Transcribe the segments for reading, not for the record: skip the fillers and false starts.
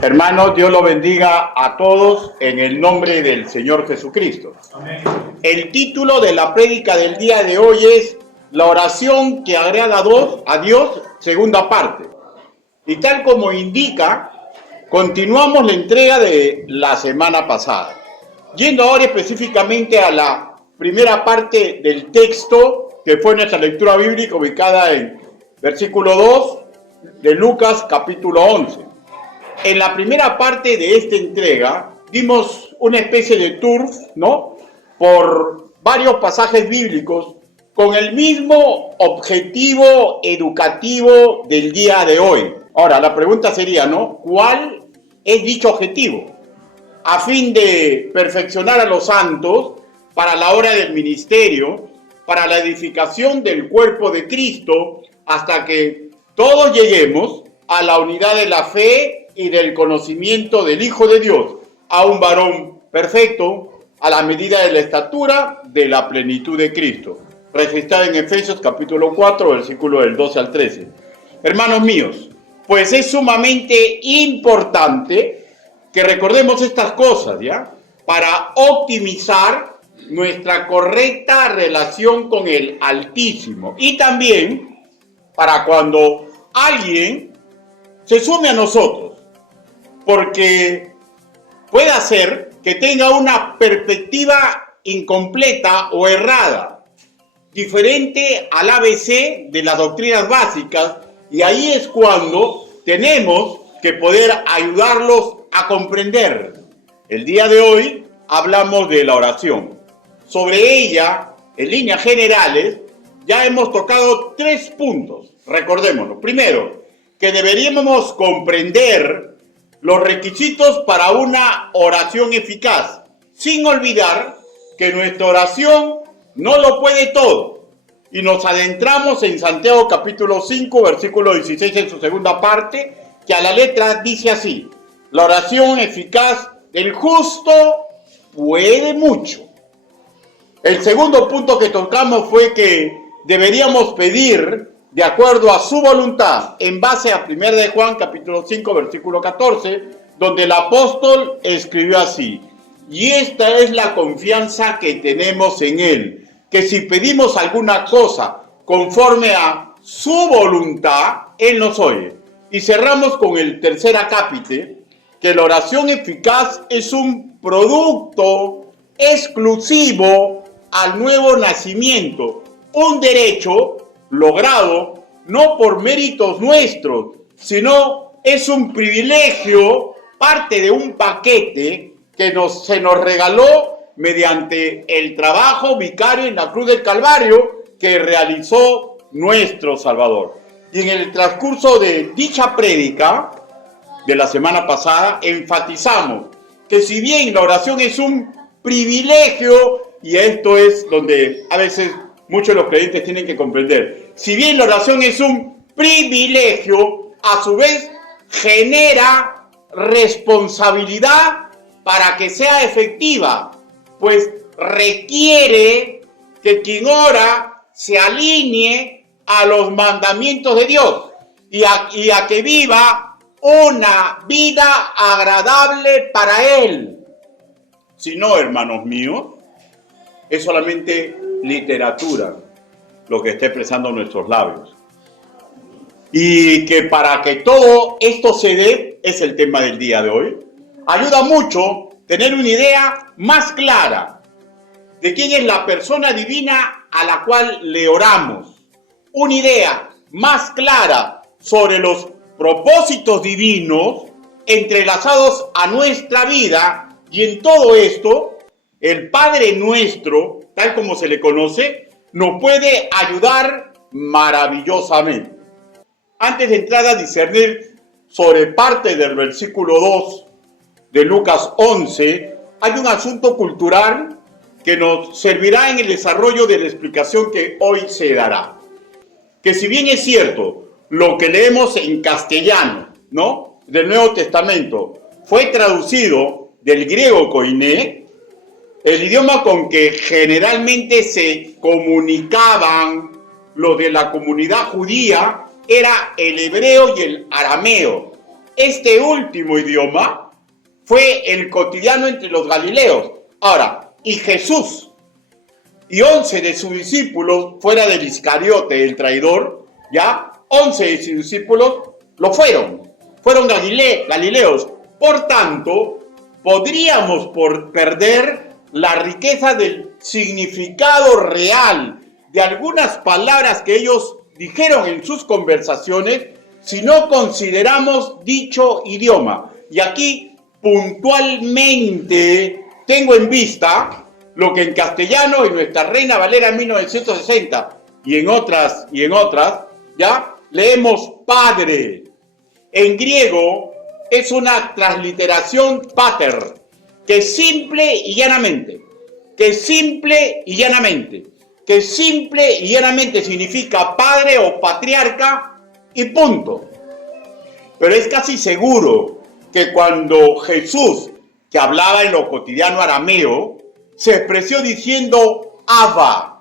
Hermanos, Dios los bendiga a todos en el nombre del Señor Jesucristo. Amén. El título de la prédica del día de hoy es La oración que agrada a Dios, segunda parte. Y tal como indica, continuamos la entrega de la semana pasada. Yendo ahora específicamente a la primera parte del texto, que fue nuestra lectura bíblica ubicada en versículo 2 de Lucas capítulo 11. En la primera parte de esta entrega dimos una especie de tour, ¿no?, por varios pasajes bíblicos con el mismo objetivo educativo del día de hoy. Ahora, la pregunta sería, ¿no?, ¿cuál es dicho objetivo? A fin de perfeccionar a los santos para la obra del ministerio, para la edificación del cuerpo de Cristo, hasta que todos lleguemos a la unidad de la fe y del conocimiento del Hijo de Dios, a un varón perfecto, a la medida de la estatura de la plenitud de Cristo. Registrada en Efesios capítulo 4, versículo del 12 al 13. Hermanos míos, pues es sumamente importante que recordemos estas cosas, ¿ya?, para optimizar nuestra correcta relación con el Altísimo, y también para cuando alguien se sume a nosotros, porque puede ser que tenga una perspectiva incompleta o errada, diferente al ABC de las doctrinas básicas, y ahí es cuando tenemos que poder ayudarlos a comprender. El día de hoy hablamos de la oración. Sobre ella, en líneas generales, ya hemos tocado 3 puntos. Recordémoslo. Primero, que deberíamos comprender los requisitos para una oración eficaz, sin olvidar que nuestra oración no lo puede todo. Y nos adentramos en Santiago capítulo 5, versículo 16 en su segunda parte, que a la letra dice así: la oración eficaz del justo puede mucho. El segundo punto que tocamos fue que deberíamos pedir de acuerdo a su voluntad, en base a 1 de Juan capítulo 5, versículo 14, donde el apóstol escribió así: y esta es la confianza que tenemos en Él, que si pedimos alguna cosa conforme a su voluntad, Él nos oye. Y cerramos con el tercer acápite, que la oración eficaz es un producto exclusivo al nuevo nacimiento, un derecho logrado no por méritos nuestros, sino es un privilegio, parte de un paquete que se nos regaló mediante el trabajo vicario en la cruz del Calvario que realizó nuestro Salvador. Y en el transcurso de dicha prédica de la semana pasada enfatizamos que si bien la oración es un privilegio, y esto es donde a veces muchos de los creyentes tienen que comprender, si bien la oración es un privilegio, a su vez genera responsabilidad para que sea efectiva, pues requiere que quien ora se alinee a los mandamientos de Dios y a que viva una vida agradable para Él. Si no, hermanos míos, es solamente literatura lo que está expresando nuestros labios. Y que para que todo esto se dé, es el tema del día de hoy, ayuda mucho tener una idea más clara de quién es la persona divina a la cual le oramos, una idea más clara sobre los propósitos divinos entrelazados a nuestra vida, y en todo esto el Padre Nuestro, tal como se le conoce, nos puede ayudar maravillosamente. Antes de entrar a discernir sobre parte del versículo 2 de Lucas 11, hay un asunto cultural que nos servirá en el desarrollo de la explicación que hoy se dará. Que si bien es cierto, lo que leemos en castellano, ¿no?, del Nuevo Testamento, fue traducido del griego koiné, el idioma con que generalmente se comunicaban los de la comunidad judía era el hebreo y el arameo. este último idioma fue el cotidiano entre los galileos. Ahora, y Jesús y 11 de sus discípulos, fuera del Iscariote, el traidor, ya, 11 de sus discípulos lo fueron galileos. Por tanto, podríamos perder la riqueza del significado real de algunas palabras que ellos dijeron en sus conversaciones si no consideramos dicho idioma. Y aquí puntualmente tengo en vista lo que en castellano, en nuestra Reina Valera 1960 y en otras, ya leemos Padre. En griego es una transliteración pater, que simple y llanamente significa padre o patriarca y punto. Pero es casi seguro que cuando Jesús, que hablaba en lo cotidiano arameo, se expresó diciendo Abba,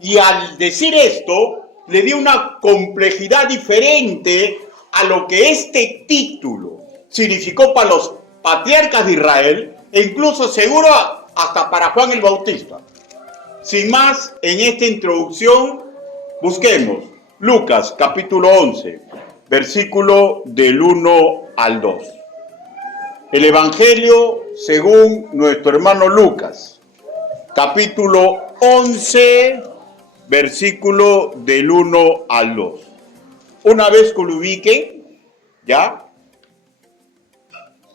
y al decir esto le dio una complejidad diferente a lo que este título significó para los patriarcas de Israel, e incluso seguro hasta para Juan el Bautista. Sin más, en esta introducción, busquemos Lucas capítulo 11, versículo del 1 al 2. El Evangelio según nuestro hermano Lucas, capítulo 11, versículo del 1 al 2. Una vez que lo ubiquen, ya,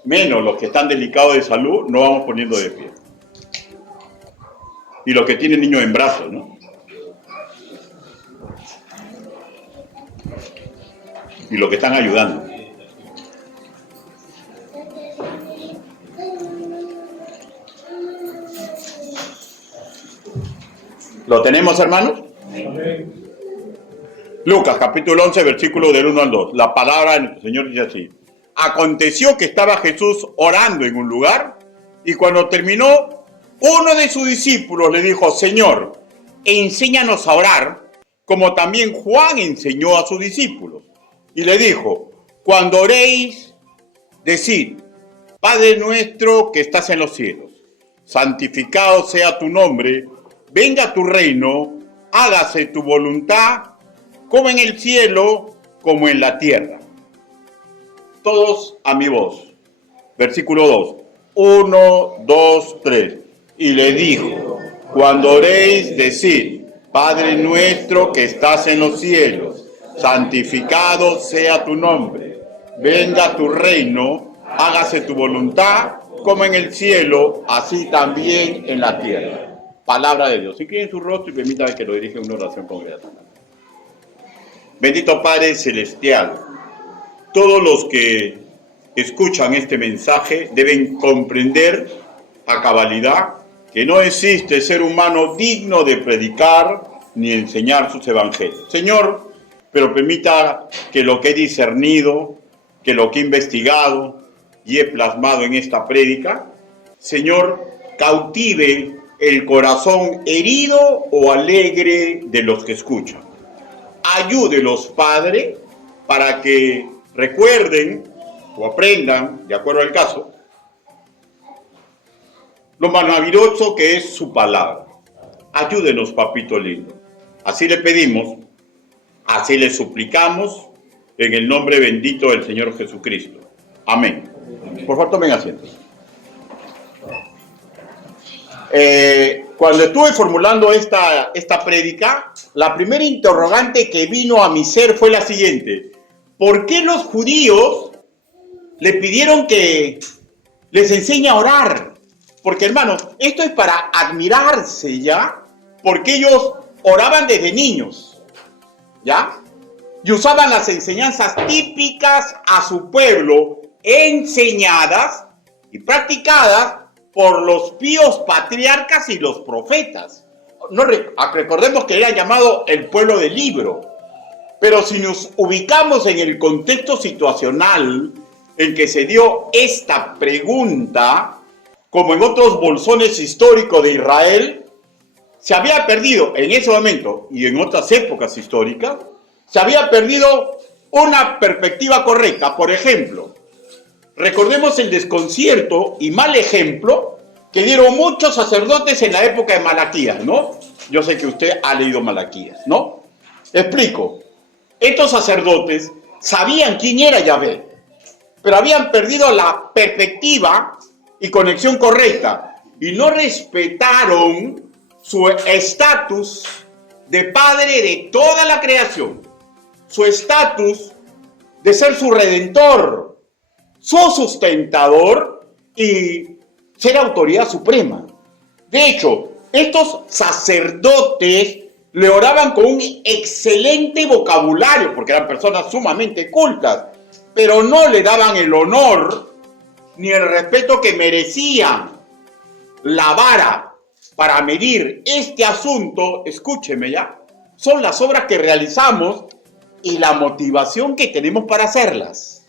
menos los que están delicados de salud, nos vamos poniendo de pie. Y los que tienen niños en brazos, ¿no? Y los que están ayudando. ¿Lo tenemos, hermanos? Lucas, capítulo 11, versículo del 1 al 2. La palabra de nuestro Señor dice así. Aconteció que estaba Jesús orando en un lugar, y cuando terminó, uno de sus discípulos le dijo, Señor, enséñanos a orar, como también Juan enseñó a sus discípulos. Y le dijo, cuando oréis, decid, Padre nuestro que estás en los cielos, santificado sea tu nombre, venga tu reino, hágase tu voluntad, como en el cielo, como en la tierra. Todos a mi voz. Versículo 2. 1, 2, 3. Y le dijo, cuando oréis, decid, Padre nuestro que estás en los cielos, santificado sea tu nombre, venga tu reino, hágase tu voluntad, como en el cielo, así también en la tierra. Palabra de Dios. Inclinen su rostro y permítanme que lo dirija en una oración congregacional. Bendito Padre Celestial, todos los que escuchan este mensaje deben comprender a cabalidad que no existe ser humano digno de predicar ni enseñar sus evangelios. Señor, pero permita que lo que he discernido, que lo que he investigado y he plasmado en esta prédica, Señor, cautive el corazón herido o alegre de los que escuchan. Ayúdelos, Padre, para que recuerden o aprendan, de acuerdo al caso, lo maravilloso que es su palabra. Ayúdenos, papito lindo. Así le pedimos, así le suplicamos, en el nombre bendito del Señor Jesucristo. Amén. Por favor, tomen asiento. Cuando estuve formulando esta prédica, la primera interrogante que vino a mi ser fue la siguiente. ¿Por qué los judíos le pidieron que les enseñe a orar? Porque, hermanos, esto es para admirarse, ¿ya? Porque ellos oraban desde niños, ¿ya? Y usaban las enseñanzas típicas a su pueblo, enseñadas y practicadas por los píos patriarcas y los profetas. No, recordemos que era llamado el pueblo del libro. Pero si nos ubicamos en el contexto situacional en que se dio esta pregunta, como en otros bolsones históricos de Israel, se había perdido en ese momento y en otras épocas históricas, se había perdido una perspectiva correcta. Por ejemplo, recordemos el desconcierto y mal ejemplo que dieron muchos sacerdotes en la época de Malaquías, ¿no? Yo sé que usted ha leído Malaquías, ¿no? Explico. Estos sacerdotes sabían quién era Yahvé, pero habían perdido la perspectiva y conexión correcta y no respetaron su estatus de padre de toda la creación, su estatus de ser su redentor, su sustentador y ser autoridad suprema. De hecho, estos sacerdotes le oraban con un excelente vocabulario, porque eran personas sumamente cultas, pero no le daban el honor ni el respeto que merecían. La vara para medir este asunto, escúcheme ya, son las obras que realizamos y la motivación que tenemos para hacerlas.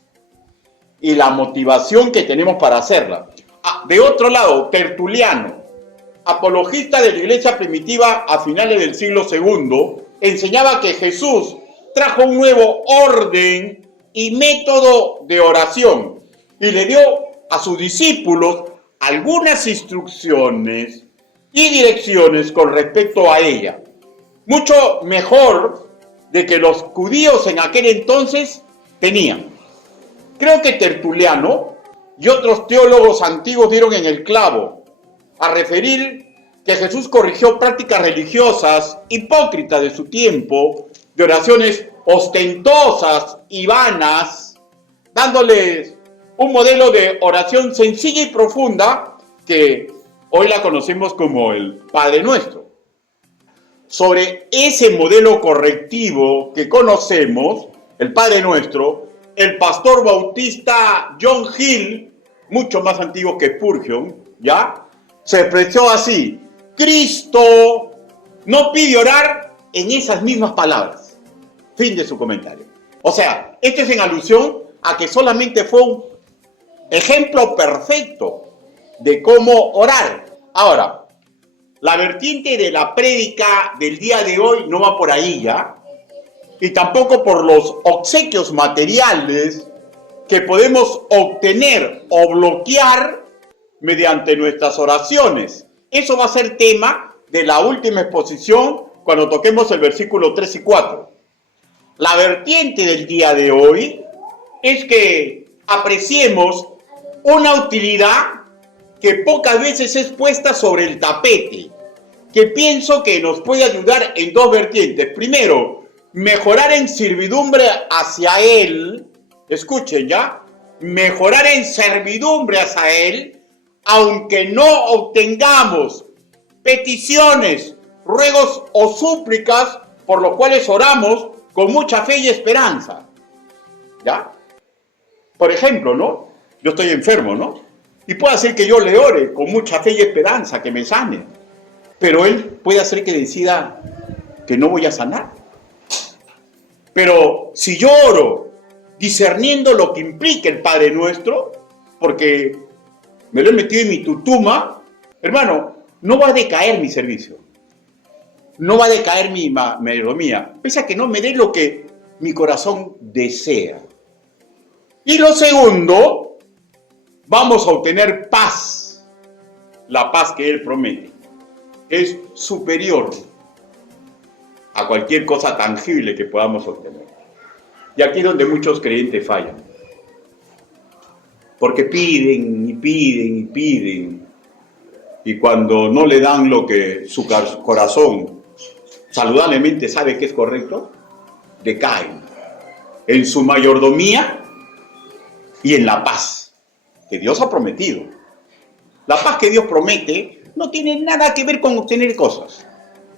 Y la motivación que tenemos para hacerlas. De otro lado, Tertuliano, apologista de la iglesia primitiva a finales del siglo II, enseñaba que Jesús trajo un nuevo orden y método de oración y le dio a sus discípulos algunas instrucciones y direcciones con respecto a ella, mucho mejor de que los judíos en aquel entonces tenían. Creo que Tertuliano y otros teólogos antiguos dieron en el clavo a referir que Jesús corrigió prácticas religiosas hipócritas de su tiempo, de oraciones ostentosas y vanas, dándoles un modelo de oración sencilla y profunda que hoy la conocemos como el Padre Nuestro. Sobre ese modelo correctivo que conocemos, el Padre Nuestro, el pastor bautista John Hill, mucho más antiguo que Spurgeon, ¿ya?, se expresó así: Cristo no pide orar en esas mismas palabras. Fin de su comentario. O sea, esto es en alusión a que solamente fue un ejemplo perfecto de cómo orar. Ahora, la vertiente de la prédica del día de hoy no va por ahí ya, y tampoco por los obsequios materiales que podemos obtener o bloquear mediante nuestras oraciones. Eso va a ser tema de la última exposición cuando toquemos el versículo 3 y 4. La vertiente del día de hoy es que apreciemos una utilidad que pocas veces es puesta sobre el tapete, que pienso que nos puede ayudar en dos vertientes. Primero, mejorar en servidumbre hacia Él. Escuchen ya, mejorar en servidumbre hacia Él, aunque no obtengamos peticiones, ruegos o súplicas por los cuales oramos con mucha fe y esperanza. ¿Ya? Por ejemplo, ¿no? Yo estoy enfermo, ¿no? Y puede hacer que yo le ore con mucha fe y esperanza que me sane. Pero Él puede hacer que decida que no voy a sanar. Pero si yo oro discerniendo lo que implica el Padre Nuestro, porque me lo he metido en mi tutuma, hermano, no va a decaer mi servicio. No va a decaer mi mayordomía, pese a que no me dé lo que mi corazón desea. Y lo segundo, vamos a obtener paz. La paz que Él promete es superior a cualquier cosa tangible que podamos obtener. Y aquí es donde muchos creyentes fallan. Porque piden y piden y piden. Y cuando no le dan lo que su corazón saludablemente sabe que es correcto, decaen en su mayordomía y en la paz que Dios ha prometido. La paz que Dios promete no tiene nada que ver con obtener cosas.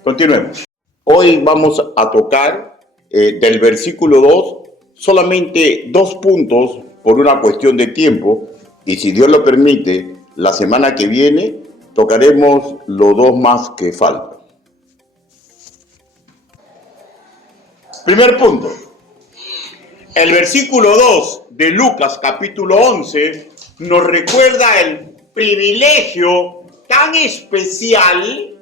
Continuemos. Hoy vamos a tocar del versículo 2 solamente 2 puntos por una cuestión de tiempo, y si Dios lo permite, la semana que viene tocaremos los 2 más que faltan. Primer punto. El versículo 2 de Lucas capítulo 11 nos recuerda el privilegio tan especial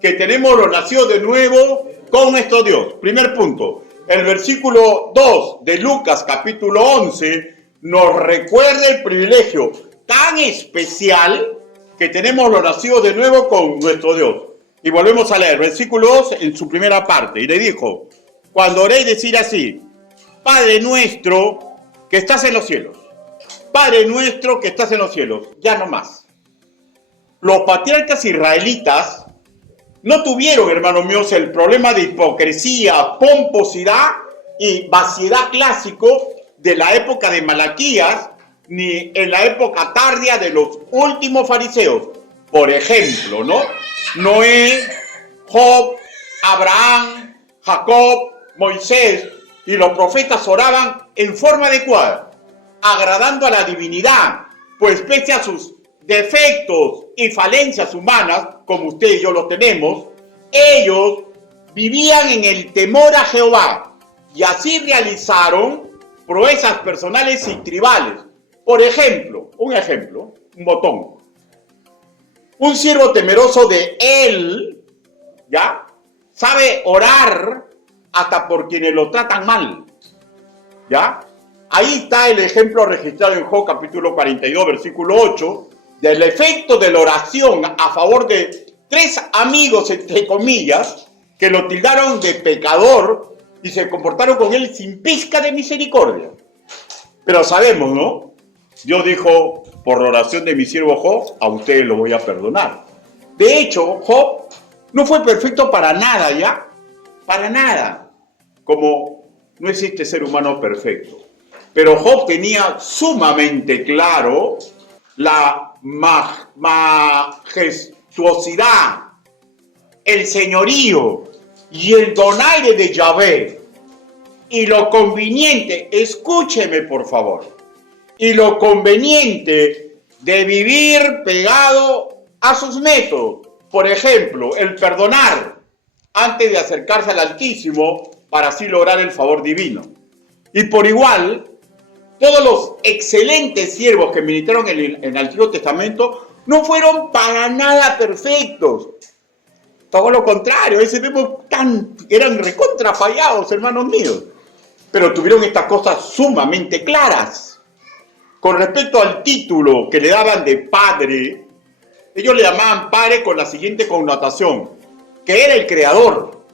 que tenemos los nacidos de nuevo con nuestro Dios. Primer punto. El versículo 2 de Lucas capítulo 11 nos recuerda el privilegio tan especial que tenemos los nacidos de nuevo con nuestro Dios. Y volvemos a leer, versículo 2 en su primera parte. Y le dijo, cuando oréis decir así, Padre nuestro que estás en los cielos. Padre nuestro que estás en los cielos. Ya no más. Los patriarcas israelitas no tuvieron, hermanos míos, el problema de hipocresía, pomposidad y vaciedad clásico de la época de Malaquías, ni en la época tardía de los últimos fariseos. Por ejemplo, ¿no? Noé, Job, Abraham, Jacob, Moisés y los profetas oraban en forma adecuada, agradando a la divinidad, pues pese a sus defectos y falencias humanas, como usted y yo los tenemos, ellos vivían en el temor a Jehová y así realizaron proezas personales y tribales. Por ejemplo, un botón. Un siervo temeroso de él, ¿ya? Sabe orar hasta por quienes lo tratan mal, ¿ya? Ahí está el ejemplo registrado en Job capítulo 42, versículo 8, del efecto de la oración a favor de 3 amigos, entre comillas, que lo tildaron de pecador y se comportaron con él sin pizca de misericordia. Pero sabemos, ¿no? Dios dijo, por la oración de mi siervo Job, a ustedes lo voy a perdonar. De hecho, Job no fue perfecto para nada, ¿ya? Para nada. Como no existe ser humano perfecto. Pero Job tenía sumamente claro la majestuosidad, el señorío y el donaire de Yahvé. Y lo conveniente, escúcheme por favor, y lo conveniente de vivir pegado a sus métodos. Por ejemplo, el perdonar antes de acercarse al Altísimo para así lograr el favor divino. Y por igual, todos los excelentes siervos que ministraron en el Antiguo Testamento no fueron para nada perfectos. Todo lo contrario, eran recontra fallados, hermanos míos. Pero tuvieron estas cosas sumamente claras. Con respecto al título que le daban de padre, ellos le llamaban padre con la siguiente connotación, que era el creador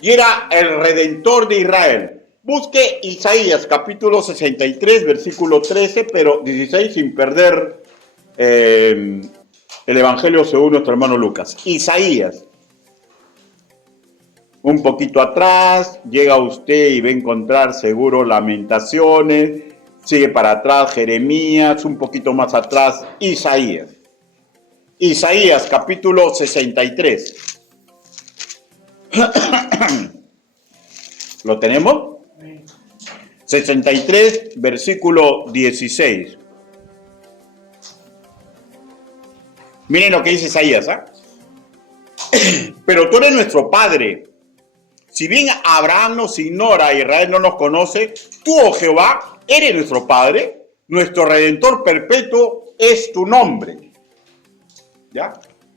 y era el redentor de Israel. Busque Isaías capítulo 63, versículo 13, pero 16 sin perder el Evangelio según nuestro hermano Lucas. Isaías. Un poquito atrás, llega usted y va a encontrar seguro Lamentaciones, sigue para atrás Jeremías, un poquito más atrás Isaías. Isaías capítulo 63. ¿Lo tenemos? 63, versículo 16. Miren lo que dice Isaías, ¿ah? Pero tú eres nuestro Padre. Si bien Abraham nos ignora e Israel no nos conoce, tú, oh Jehová, eres nuestro Padre, nuestro Redentor perpetuo es tu nombre. ¿Ya?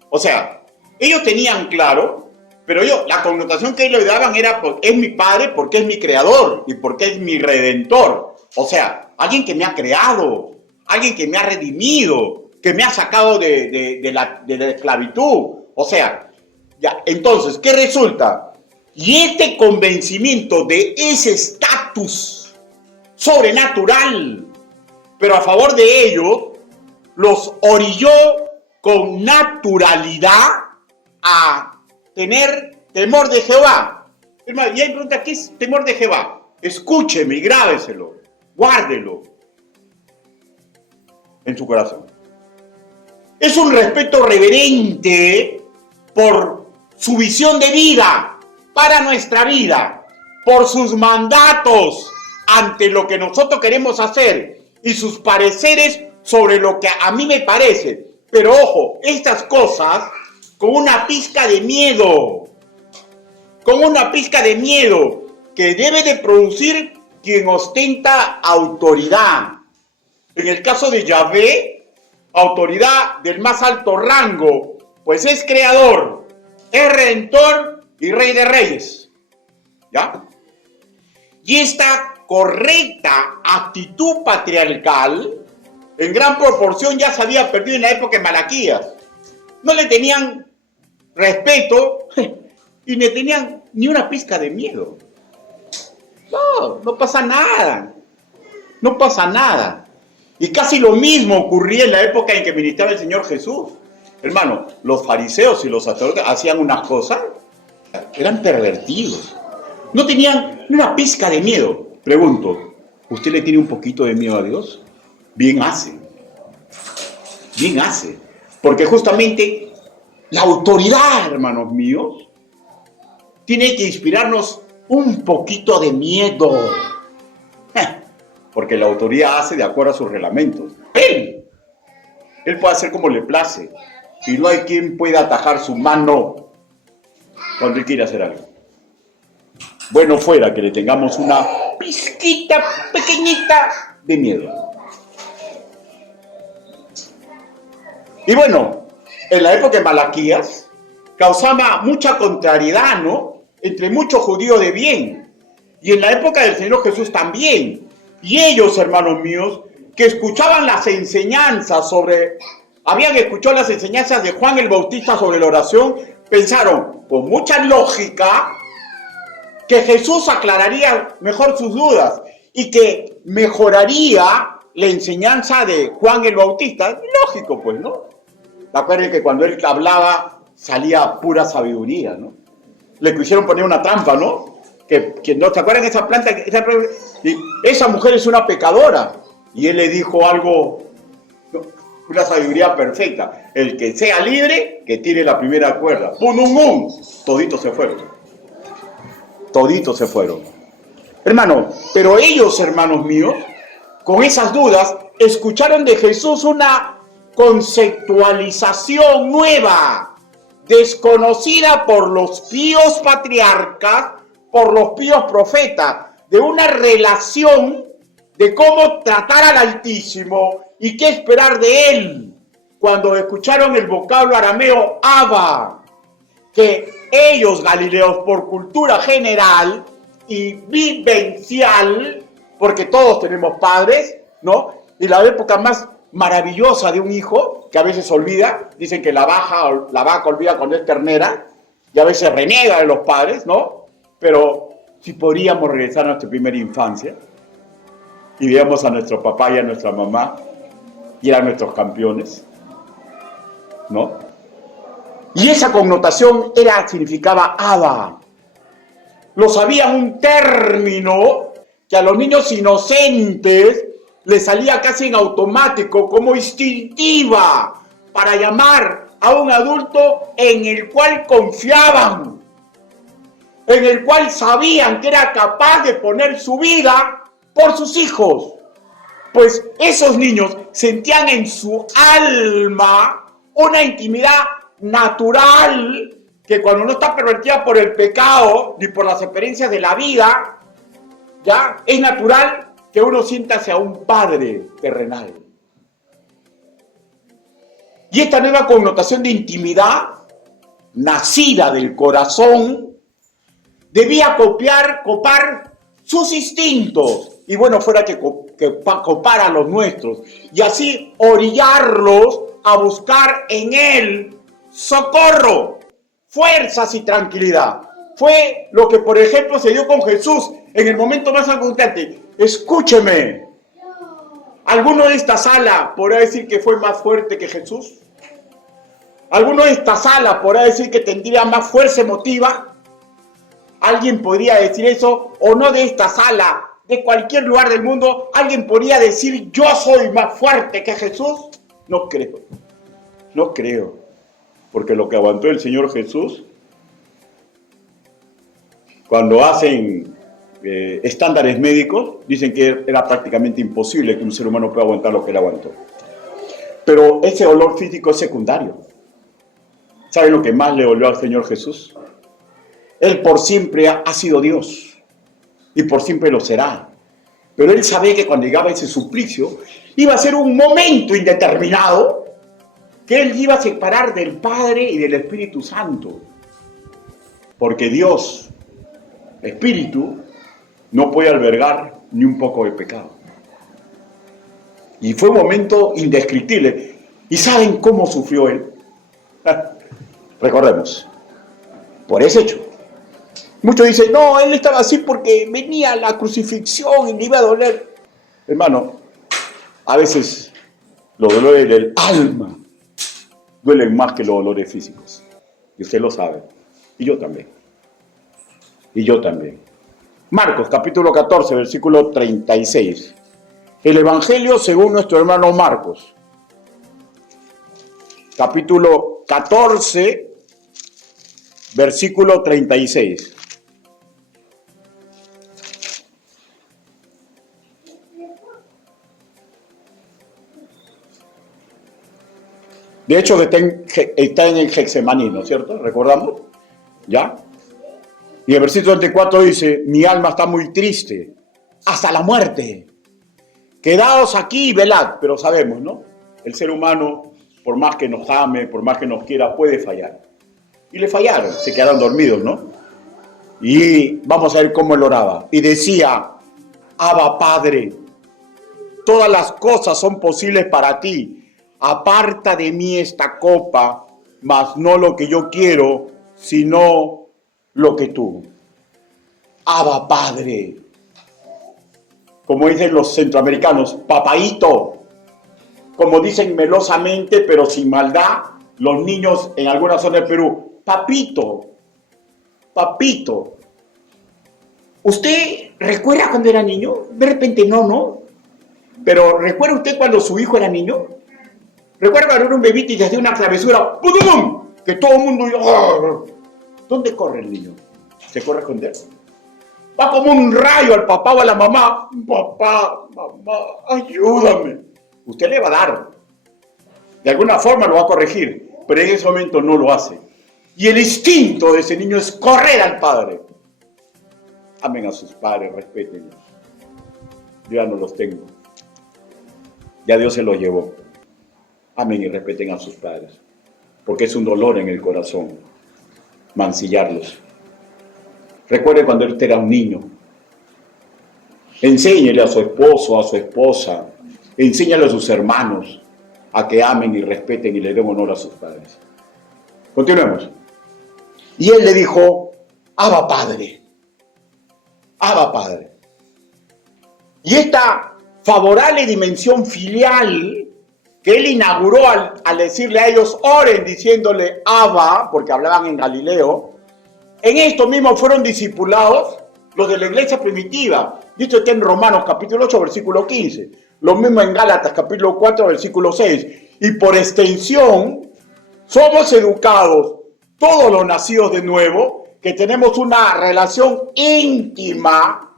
O sea, ellos tenían claro, pero la connotación que ellos le daban era, es mi Padre porque es mi Creador y porque es mi Redentor. O sea, alguien que me ha creado, alguien que me ha redimido, que me ha sacado de la esclavitud. O sea, ya, entonces, ¿qué resulta? Y este convencimiento de ese estatus sobrenatural, pero a favor de ellos, los orilló con naturalidad a tener temor de Jehová. Hermano, y hay pregunta, ¿qué es temor de Jehová? Escúcheme y grábeselo, guárdelo en su corazón. Es un respeto reverente por su visión de vida, para nuestra vida, por sus mandatos ante lo que nosotros queremos hacer y sus pareceres sobre lo que a mí me parece. Pero ojo, estas cosas con una pizca de miedo, que debe de producir quien ostenta autoridad. En el caso de Yahvé, autoridad del más alto rango, pues es creador, es redentor y rey de reyes. ¿Ya? Y esta correcta actitud patriarcal, en gran proporción ya se había perdido en la época de Malaquías. No le tenían respeto y le tenían ni una pizca de miedo. No pasa nada. No pasa nada. Y casi lo mismo ocurría en la época en que ministraba el Señor Jesús. Hermano, los fariseos y los sacerdotes hacían unas cosas, eran pervertidos. No tenían ni una pizca de miedo. Pregunto, ¿usted le tiene un poquito de miedo a Dios? Bien hace. Bien hace. Porque justamente la autoridad, hermanos míos, tiene que inspirarnos un poquito de miedo. Porque la autoridad hace de acuerdo a sus reglamentos. Él puede hacer como le place. Y no hay quien pueda atajar su mano cuando él quiere hacer algo. Bueno fuera que le tengamos una pizquita pequeñita de miedo. Y bueno, en la época de Malaquías causaba mucha contrariedad, ¿no? Entre muchos judíos de bien. Y en la época del Señor Jesús también. Y ellos, hermanos míos, que escuchaban las enseñanzas habían escuchado las enseñanzas de Juan el Bautista sobre la oración, pensaron con mucha lógica que Jesús aclararía mejor sus dudas y que mejoraría la enseñanza de Juan el Bautista. Lógico, pues, ¿no? Acuérdense que cuando él hablaba salía pura sabiduría, ¿no? Le quisieron poner una trampa, ¿no? Que no se acuerdan de esa planta, esa mujer es una pecadora. Y él le dijo algo, una sabiduría perfecta. El que sea libre, que tire la primera cuerda. ¡Pum, pum, pum! Toditos se fueron. Toditos se fueron. Hermano, pero ellos, hermanos míos, con esas dudas, escucharon de Jesús una conceptualización nueva, desconocida por los píos patriarcas, por los píos profetas, de una relación de cómo tratar al Altísimo y qué esperar de él. Cuando escucharon el vocablo arameo Abba, que ellos, galileos, por cultura general y vivencial, porque todos tenemos padres, ¿no? Y la época más maravillosa de un hijo, que a veces olvida, dicen que la vaca olvida cuando es ternera, y a veces reniega de los padres, ¿no? Pero si podríamos regresar a nuestra primera infancia y veíamos a nuestro papá y a nuestra mamá y eran nuestros campeones, ¿no? Y esa connotación significaba Abba. Lo sabían, un término que a los niños inocentes les salía casi en automático, como instintiva, para llamar a un adulto en el cual confiaban, en el cual sabían que era capaz de poner su vida por sus hijos. Pues esos niños sentían en su alma una intimidad natural que cuando no está pervertida por el pecado ni por las experiencias de la vida, ya es natural que uno sienta hacia un padre terrenal. Y esta nueva connotación de intimidad, nacida del corazón, debía copar sus instintos, y bueno, fuera que copara los nuestros, y así orillarlos a buscar en él socorro, fuerzas y tranquilidad. Fue lo que, por ejemplo, se dio con Jesús en el momento más angustiante. Escúcheme, ¿alguno de esta sala podrá decir que fue más fuerte que Jesús? ¿Alguno de esta sala podrá decir que tendría más fuerza emotiva? ¿Alguien podría decir eso? ¿O no de esta sala, de cualquier lugar del mundo, alguien podría decir yo soy más fuerte que Jesús? No creo. No creo. Porque lo que aguantó el Señor Jesús, cuando hacen estándares médicos, dicen que era prácticamente imposible que un ser humano pueda aguantar lo que él aguantó. Pero ese dolor físico es secundario. ¿Saben lo que más le dolió al Señor Jesús? Él por siempre ha sido Dios y por siempre lo será. Pero él sabía que cuando llegaba ese suplicio iba a ser un momento indeterminado que él iba a separar del Padre y del Espíritu Santo. Porque Dios, Espíritu, no puede albergar ni un poco de pecado. Y fue un momento indescriptible. ¿Y saben cómo sufrió él? Recordemos, por ese hecho. Muchos dicen, no, él estaba así porque venía la crucifixión y le iba a doler. Hermano, a veces los dolores del alma duelen más que los dolores físicos. Y usted lo sabe. Y yo también. Y yo también. Marcos, capítulo 14, versículo 36. El Evangelio según nuestro hermano Marcos. Capítulo 14, versículo 36. De hecho, está en el Getsemaní, ¿no es cierto? ¿Recordamos? ¿Ya? Y el versículo 34 dice, mi alma está muy triste, hasta la muerte. Quedaos aquí y velad. Pero sabemos, ¿no? El ser humano, por más que nos ame, por más que nos quiera, puede fallar. Y le fallaron, se quedaron dormidos, ¿no? Y vamos a ver cómo él oraba. Y decía, Abba Padre, todas las cosas son posibles para ti. Aparta de mí esta copa, mas no lo que yo quiero, sino lo que tú. Abba Padre. Como dicen los centroamericanos, papaíto. Como dicen melosamente, pero sin maldad, los niños en algunas zonas del Perú. Papito. Papito. ¿Usted recuerda cuando era niño? De repente no. Pero ¿recuerda usted cuando su hijo era niño? ¿Recuerda cuando era un bebito y se hacía una travesura? ¡Pum! Que todo el mundo... ¡Oh! ¿Dónde corre el niño? ¿Se corre a esconder? Va como un rayo al papá o a la mamá. Papá, mamá, ayúdame. Usted le va a dar. De alguna forma lo va a corregir, pero en ese momento no lo hace. Y el instinto de ese niño es correr al padre. Amen a sus padres, respétenlos. Yo ya no los tengo. Ya Dios se los llevó. Amen y respeten a sus padres. Porque es un dolor en el corazón mancillarlos. Recuerde cuando usted era un niño. Enséñele a su esposo, a su esposa. Enséñale a sus hermanos a que amen y respeten y le den honor a sus padres. Continuemos. Y él le dijo, Abba Padre. Abba Padre. Y esta favorable dimensión filial que él inauguró al decirle a ellos, oren, diciéndole Abba, porque hablaban en Galileo, en esto mismo fueron discipulados los de la iglesia primitiva. Y esto está en Romanos capítulo 8, versículo 15. Lo mismo en Gálatas capítulo 4, versículo 6. Y por extensión, somos educados todos los nacidos de nuevo, que tenemos una relación íntima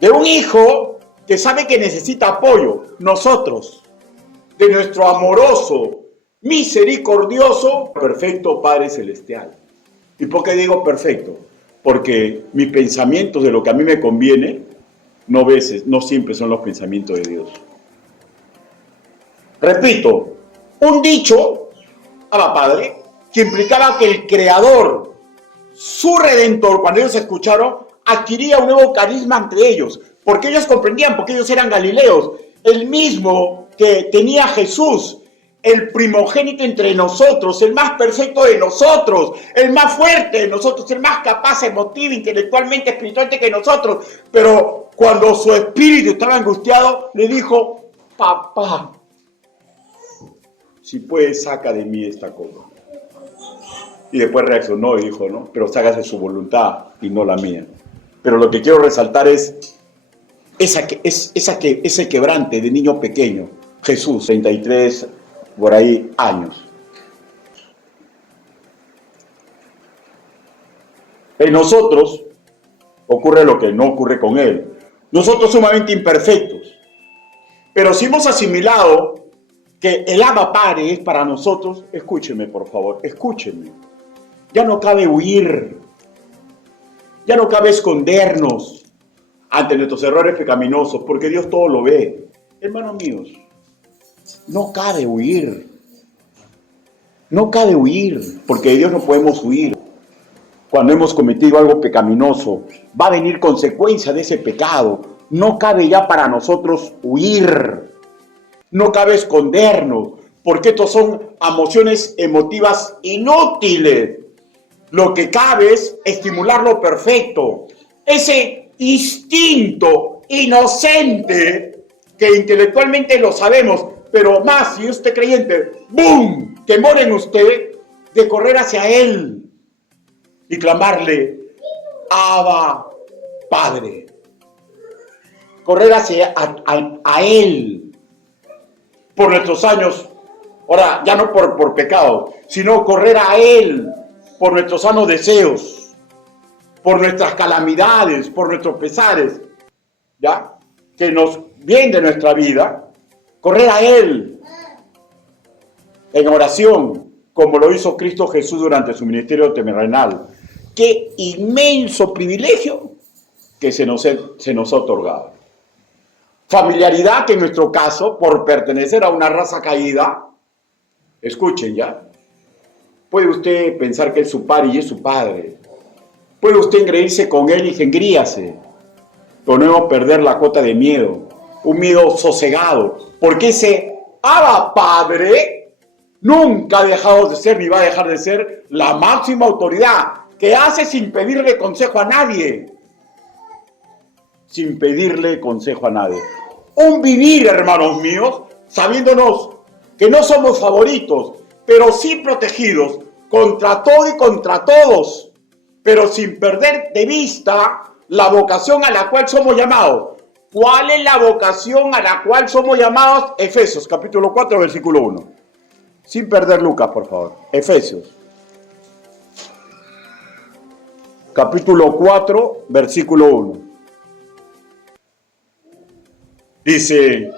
de un hijo que sabe que necesita apoyo. Nosotros, de nuestro amoroso, misericordioso, perfecto Padre Celestial. ¿Y por qué digo perfecto? Porque mis pensamientos de lo que a mí me conviene, no siempre son los pensamientos de Dios. Repito, un dicho, Abba Padre, que implicaba que el Creador, su Redentor, cuando ellos escucharon, adquiría un nuevo carisma entre ellos, porque ellos comprendían, porque ellos eran galileos, el mismo que tenía Jesús, el primogénito entre nosotros, el más perfecto de nosotros, el más fuerte de nosotros, el más capaz, emotivo, intelectualmente, espiritualmente que nosotros. Pero cuando su espíritu estaba angustiado, le dijo, papá, si puedes, saca de mí esta copa. Y después reaccionó y dijo, no, pero hágase su voluntad y no la mía. Pero lo que quiero resaltar es ese quebrante de niño pequeño, Jesús, 33 por ahí años. En nosotros ocurre lo que no ocurre con él. Nosotros sumamente imperfectos. Pero si hemos asimilado que el Abba Padre es para nosotros, escúchenme por favor, escúchenme. Ya no cabe huir. Ya no cabe escondernos ante nuestros errores pecaminosos, porque Dios todo lo ve. Hermanos míos, no cabe huir. No cabe huir, porque de Dios no podemos huir. cuando hemos cometido algo pecaminoso, va a venir consecuencia de ese pecado. No cabe ya para nosotros huir, no cabe escondernos, porque estos son emotivas inútiles. Lo que cabe es estimular lo perfecto, ese instinto inocente que intelectualmente lo sabemos, pero más si usted creyente, ¡boom!, que mora en usted, de correr hacia Él y clamarle, Abba, Padre. Correr hacia a Él por nuestros años, ahora ya no por pecado, sino correr a Él por nuestros sanos deseos, por nuestras calamidades, por nuestros pesares, ¿ya? Que nos vienen de nuestra vida, correr a Él en oración, como lo hizo Cristo Jesús durante su ministerio terrenal. Qué inmenso privilegio que se nos ha otorgado. Familiaridad que en nuestro caso, por pertenecer a una raza caída, escuchen ya, puede usted pensar que es su padre y es su padre. Puede usted engreírse con él y engríase, pero no debemos perder la cuota de miedo, un miedo sosegado, porque ese Abba Padre nunca ha dejado de ser ni va a dejar de ser la máxima autoridad, que hace sin pedirle consejo a nadie. Sin pedirle consejo a nadie. Un vivir, hermanos míos, sabiéndonos que no somos favoritos, pero sí protegidos contra todo y contra todos, pero sin perder de vista la vocación a la cual somos llamados. ¿Cuál es la vocación a la cual somos llamados? Efesios, capítulo 4, versículo 1. Sin perder Lucas, por favor. Efesios. Capítulo 4, versículo 1. Dice,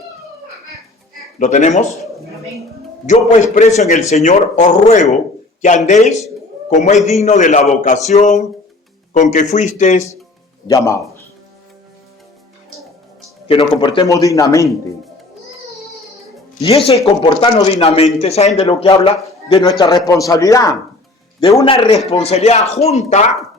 ¿lo tenemos? Yo pues preso en el Señor os ruego que andéis como es digno de la vocación con que fuisteis llamados. Que nos comportemos dignamente. Y ese comportarnos dignamente, ¿saben de lo que habla? De nuestra responsabilidad. De una responsabilidad junta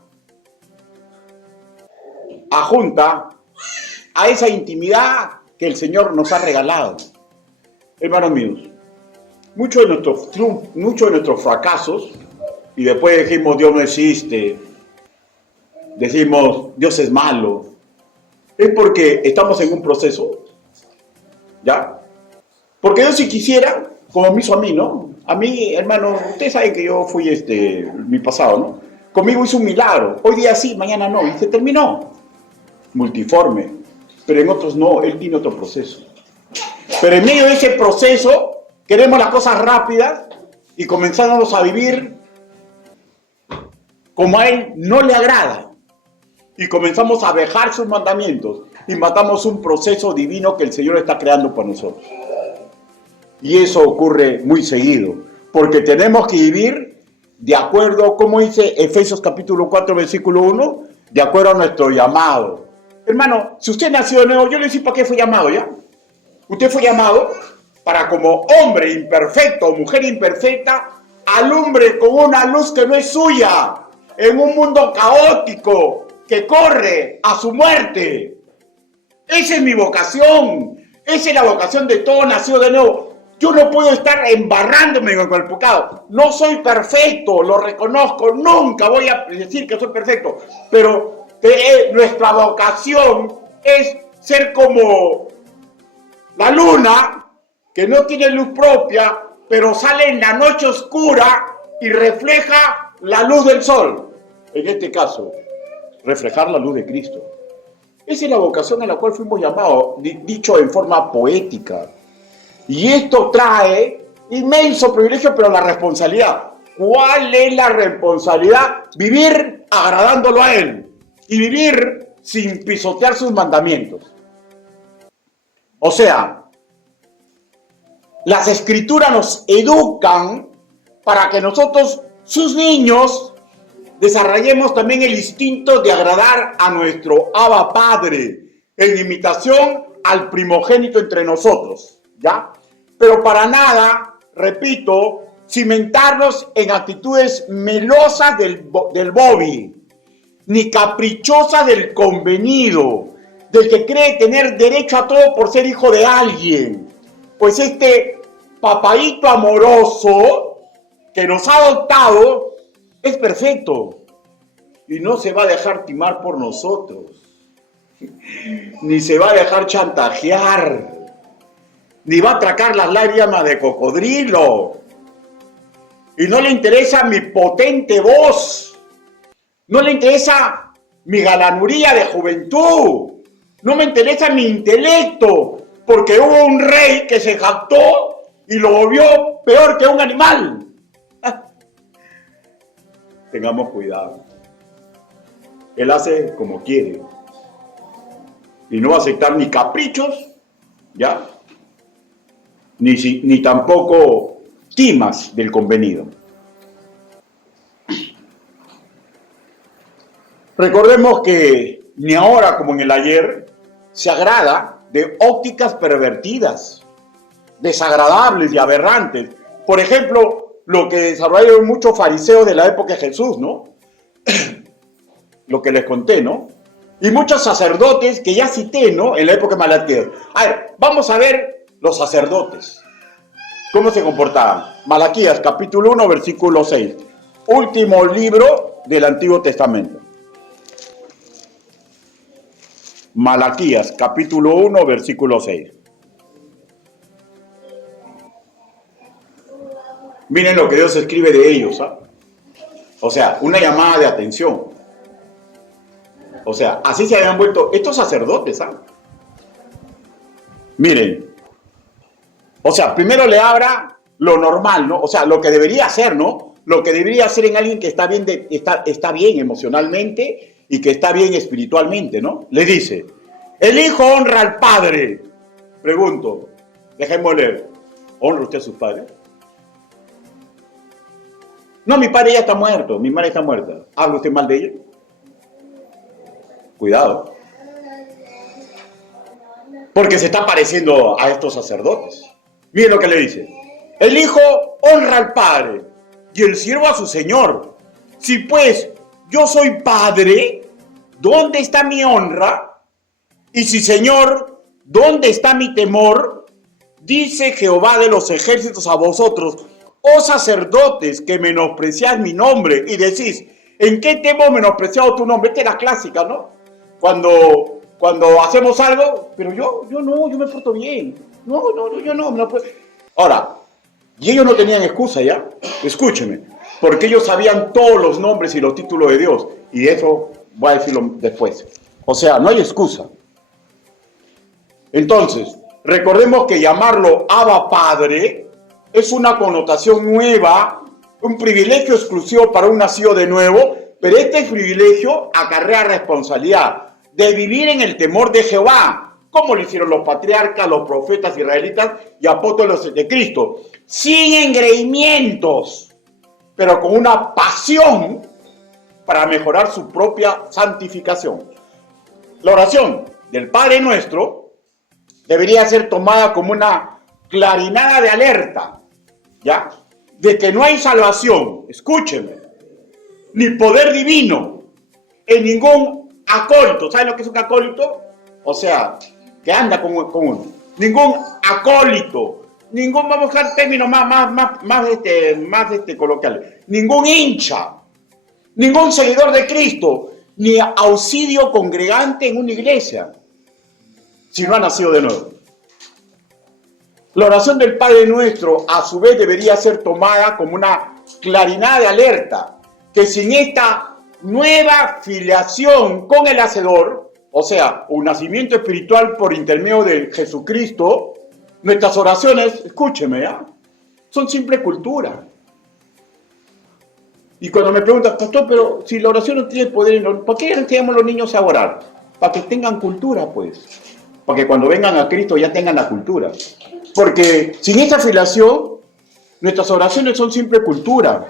a esa intimidad que el Señor nos ha regalado. Hermanos míos, muchos de nuestros fracasos, y después decimos Dios no existe, decimos Dios es malo, es porque estamos en un proceso, ¿ya? Porque Dios si quisiera, como me hizo a mí, ¿no? A mí, hermano, ustedes saben que yo fui mi pasado, ¿no? Conmigo hizo un milagro, hoy día sí, mañana no, y se terminó. Multiforme, pero en otros no, Él tiene otro proceso. Pero en medio de ese proceso, queremos las cosas rápidas y comenzamos a vivir como a Él no le agrada. Y comenzamos a dejar sus mandamientos y matamos un proceso divino que el Señor está creando por nosotros. Y eso ocurre muy seguido, porque tenemos que vivir de acuerdo, como dice Efesios capítulo 4, versículo 1, de acuerdo a nuestro llamado. Hermano, si usted nació de nuevo, yo le decía para qué fue llamado, ¿ya? Usted fue llamado para, como hombre imperfecto o mujer imperfecta, alumbre con una luz que no es suya, en un mundo caótico que corre a su muerte. Esa es mi vocación, esa es la vocación de todo nacido de nuevo. Yo no puedo estar embarrándome con el pecado. No soy perfecto, lo reconozco, nunca voy a decir que soy perfecto, pero nuestra vocación es ser como la luna, que no tiene luz propia, pero sale en la noche oscura y refleja la luz del sol. En este caso, reflejar la luz de Cristo. Esa es la vocación a la cual fuimos llamados, dicho en forma poética. Y esto trae inmenso privilegio, pero la responsabilidad. ¿Cuál es la responsabilidad? Vivir agradándolo a Él y vivir sin pisotear sus mandamientos. O sea, las Escrituras nos educan para que nosotros, sus niños, desarrollemos también el instinto de agradar a nuestro Abba Padre, en imitación al primogénito entre nosotros, ¿ya? Pero para nada, repito, cimentarnos en actitudes melosas del Bobby, ni caprichosas del convenido, del que cree tener derecho a todo por ser hijo de alguien. Pues este papaíto amoroso que nos ha adoptado es perfecto y no se va a dejar timar por nosotros, ni se va a dejar chantajear, ni va a atracar las lágrimas de cocodrilo. Y no le interesa mi potente voz, no le interesa mi galanuría de juventud, no me interesa mi intelecto, porque hubo un rey que se jactó y lo volvió peor que un animal. Tengamos cuidado. Él hace como quiere y no va a aceptar ni caprichos, ¿ya? Ni tampoco timas del convenido. Recordemos que ni ahora como en el ayer se agrada de ópticas pervertidas, desagradables y aberrantes. Por ejemplo, lo que desarrollaron muchos fariseos de la época de Jesús, ¿no? Lo que les conté, ¿no? Y muchos sacerdotes que ya cité, ¿no? En la época de Malaquías. A ver, vamos a ver los sacerdotes. ¿Cómo se comportaban? Malaquías, capítulo 1, versículo 6. Último libro del Antiguo Testamento. Malaquías, capítulo 1, versículo 6. Miren lo que Dios escribe de ellos, ¿ah? O sea, una llamada de atención. O sea, así se habían vuelto estos sacerdotes, ¿ah? Miren. O sea, primero le habla lo normal, ¿no? O sea, lo que debería hacer, ¿no? Lo que debería hacer en alguien que está bien, está bien emocionalmente y que está bien espiritualmente, ¿no? Le dice, el hijo honra al padre. Pregunto, dejemos leer, ¿honra usted a sus padres? No, mi padre ya está muerto, mi madre está muerta. ¿Habla usted mal de ella? Cuidado. Porque se está pareciendo a estos sacerdotes. Miren lo que le dice. El hijo honra al padre y el siervo a su señor. Si pues yo soy padre, ¿dónde está mi honra? Y si señor, ¿dónde está mi temor? Dice Jehová de los ejércitos a vosotros, oh sacerdotes, que menospreciáis mi nombre y decís, ¿en qué te hemos menospreciado tu nombre? Esta es la clásica, ¿no? Cuando hacemos algo, pero yo me porto bien. Yo no. Ahora, y ellos no tenían excusa, ¿ya? Escúchenme, porque ellos sabían todos los nombres y los títulos de Dios, y eso voy a decirlo después. O sea, no hay excusa. Entonces, recordemos que llamarlo Abba Padre es una connotación nueva, un privilegio exclusivo para un nacido de nuevo, pero este privilegio acarrea responsabilidad de vivir en el temor de Jehová, como lo hicieron los patriarcas, los profetas israelitas y apóstoles de Cristo, sin engreimientos, pero con una pasión para mejorar su propia santificación. La oración del Padre Nuestro debería ser tomada como una clarinada de alerta, ¿ya? De que no hay salvación, escúcheme, ni poder divino en ningún acólito. ¿Saben lo que es un acólito? O sea, que anda con uno. Ningún acólito, vamos a buscar términos más coloquiales. Ningún hincha, ningún seguidor de Cristo, ni auxilio congregante en una iglesia, si no ha nacido de nuevo. La oración del Padre Nuestro, a su vez, debería ser tomada como una clarinada de alerta, que sin esta nueva filiación con el Hacedor, o sea, un nacimiento espiritual por intermedio de Jesucristo, nuestras oraciones, escúcheme, son simple cultura. Y cuando me preguntan, pastor, pero si la oración no tiene poder, ¿por qué enseñamos a los niños a orar? Para que tengan cultura, pues. Para que cuando vengan a Cristo ya tengan la cultura. Porque sin esta filiación, nuestras oraciones son simple cultura.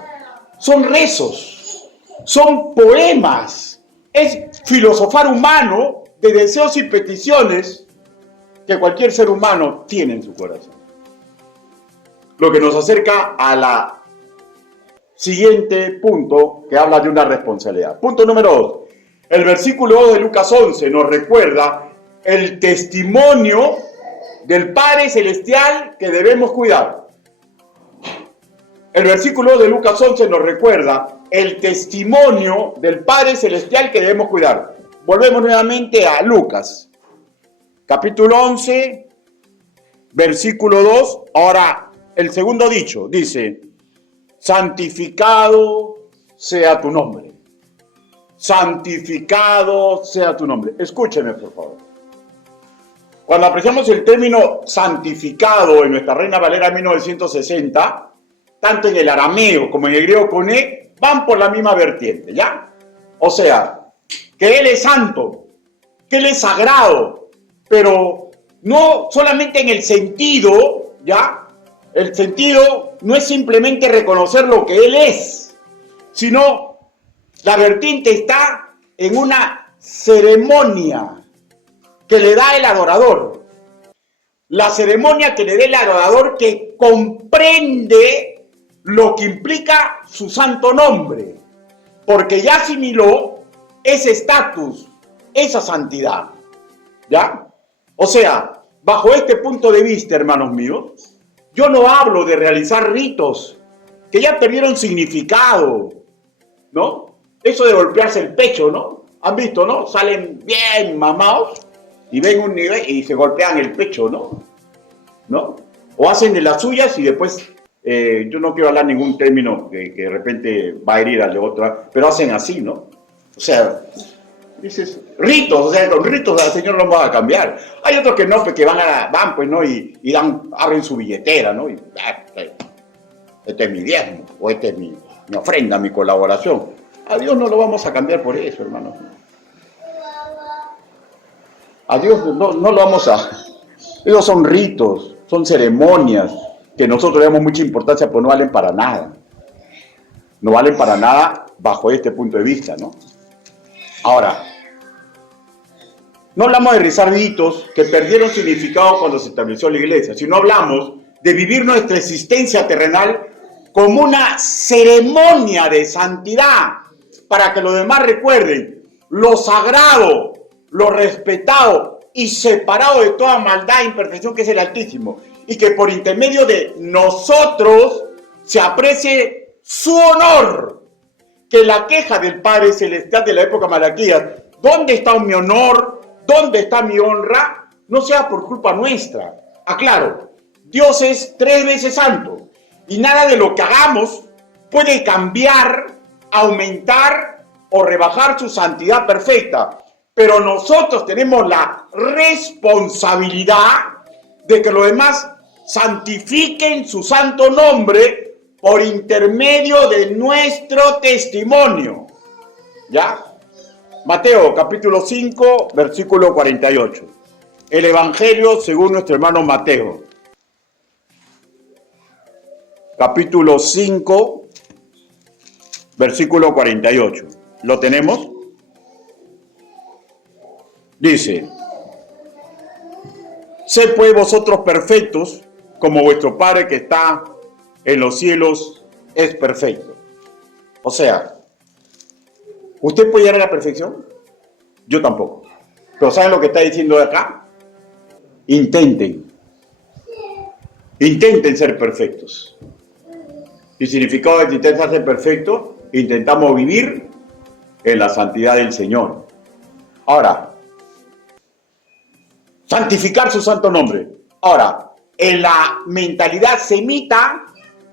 Son rezos, son poemas. Es filosofar humano de deseos y peticiones que cualquier ser humano tiene en su corazón. Lo que nos acerca a la siguiente punto que habla de una responsabilidad. Punto número 2. El versículo 2 de Lucas 11 nos recuerda el testimonio del Padre Celestial que debemos cuidar. El versículo de Lucas 11 nos recuerda el testimonio del Padre Celestial que debemos cuidar. Volvemos nuevamente a Lucas, capítulo 11, versículo 2. Ahora, el segundo dicho dice: santificado sea tu nombre. Santificado sea tu nombre. Escúcheme, por favor. Cuando apreciamos el término santificado en nuestra Reina Valera 1960, tanto en el arameo como en el griego koiné, van por la misma vertiente, ¿ya? O sea, que Él es santo, que Él es sagrado, pero no solamente en el sentido, ¿ya? El sentido no es simplemente reconocer lo que Él es, sino la vertiente está en una ceremonia que le da el adorador. La ceremonia que le da el adorador que comprende lo que implica su santo nombre, porque ya asimiló ese estatus, esa santidad, ¿ya? O sea, bajo este punto de vista, hermanos míos, yo no hablo de realizar ritos que ya perdieron significado, ¿no? Eso de golpearse el pecho, ¿no? ¿Han visto, no? Salen bien mamados y ven un nivel y se golpean el pecho, ¿no? ¿No? O hacen de las suyas y después... yo no quiero hablar ningún término que de repente va a herir al de otra, pero hacen así, ¿no? O sea, dices, ritos, o sea, los ritos al Señor no van a cambiar. Hay otros que no, pues que van pues, ¿no? Y abren su billetera, ¿no? Y, este es mi diezmo, o este es mi ofrenda, mi colaboración. A Dios no lo vamos a cambiar por eso, hermano. A Dios no lo vamos a... Esos son ritos, son ceremonias, que nosotros le damos mucha importancia, pues no valen para nada. No valen para nada bajo este punto de vista, ¿no? Ahora, no hablamos de realizar ritos que perdieron significado cuando se estableció la iglesia, sino hablamos de vivir nuestra existencia terrenal como una ceremonia de santidad, para que los demás recuerden lo sagrado, lo respetado y separado de toda maldad e imperfección que es el Altísimo. Y que por intermedio de nosotros se aprecie su honor. Que la queja del Padre Celestial de la época Malaquías, ¿dónde está mi honor? ¿Dónde está mi honra? No sea por culpa nuestra. Aclaro, Dios es 3 veces santo y nada de lo que hagamos puede cambiar, aumentar o rebajar su santidad perfecta. Pero nosotros tenemos la responsabilidad de que los demás santifiquen su santo nombre por intermedio de nuestro testimonio. ¿Ya? Mateo, capítulo 5, versículo 48. El Evangelio según nuestro hermano Mateo. Capítulo 5, versículo 48. ¿Lo tenemos? Dice: sed pues vosotros perfectos, como vuestro Padre que está en los cielos es perfecto. O sea, ¿usted puede llegar a la perfección? Yo tampoco. Pero ¿saben lo que está diciendo de acá? Intenten ser perfectos. Y significado de intentar ser perfectos, intentamos vivir en la santidad del Señor. Ahora, santificar su santo nombre. Ahora, en la mentalidad semita,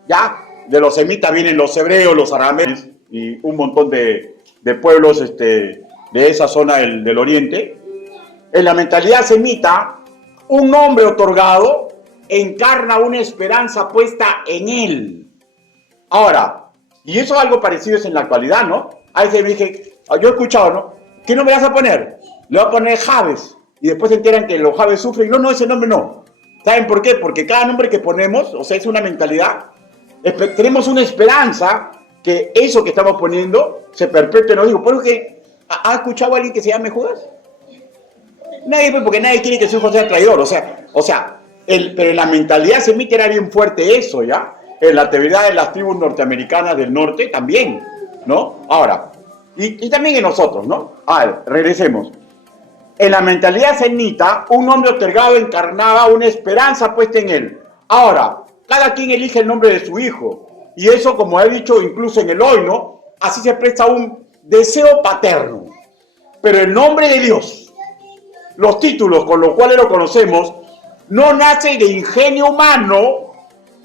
ya, de los semitas vienen los hebreos, los arameos y un montón de pueblos de esa zona del oriente. En la mentalidad semita, un nombre otorgado encarna una esperanza puesta en él. Ahora, y eso es algo parecido es en la actualidad, ¿no? A veces me dije, yo he escuchado, ¿no? ¿Qué nombre vas a poner? Le voy a poner Javes. Y después se enteran que los Javes sufren. No, ese nombre no. ¿Saben por qué? Porque cada nombre que ponemos, o sea, es una mentalidad. Tenemos una esperanza que eso que estamos poniendo se perpetúe. No digo, ¿por qué? ¿Ha escuchado a alguien que se llame Judas? Nadie, porque nadie quiere que su hijo sea traidor. O sea, pero en la mentalidad semita era bien fuerte eso, ¿ya? en la actividad de las tribus norteamericanas del norte también, ¿no? Ahora, y también en nosotros, ¿no? A ver, regresemos. En la mentalidad semita, un nombre otorgado encarnaba una esperanza puesta en él. Ahora, cada quien elige el nombre de su hijo. Y eso, como he dicho incluso en el hoy, ¿no? Así se presta un deseo paterno. Pero el nombre de Dios, los títulos con los cuales lo conocemos, no nace de ingenio humano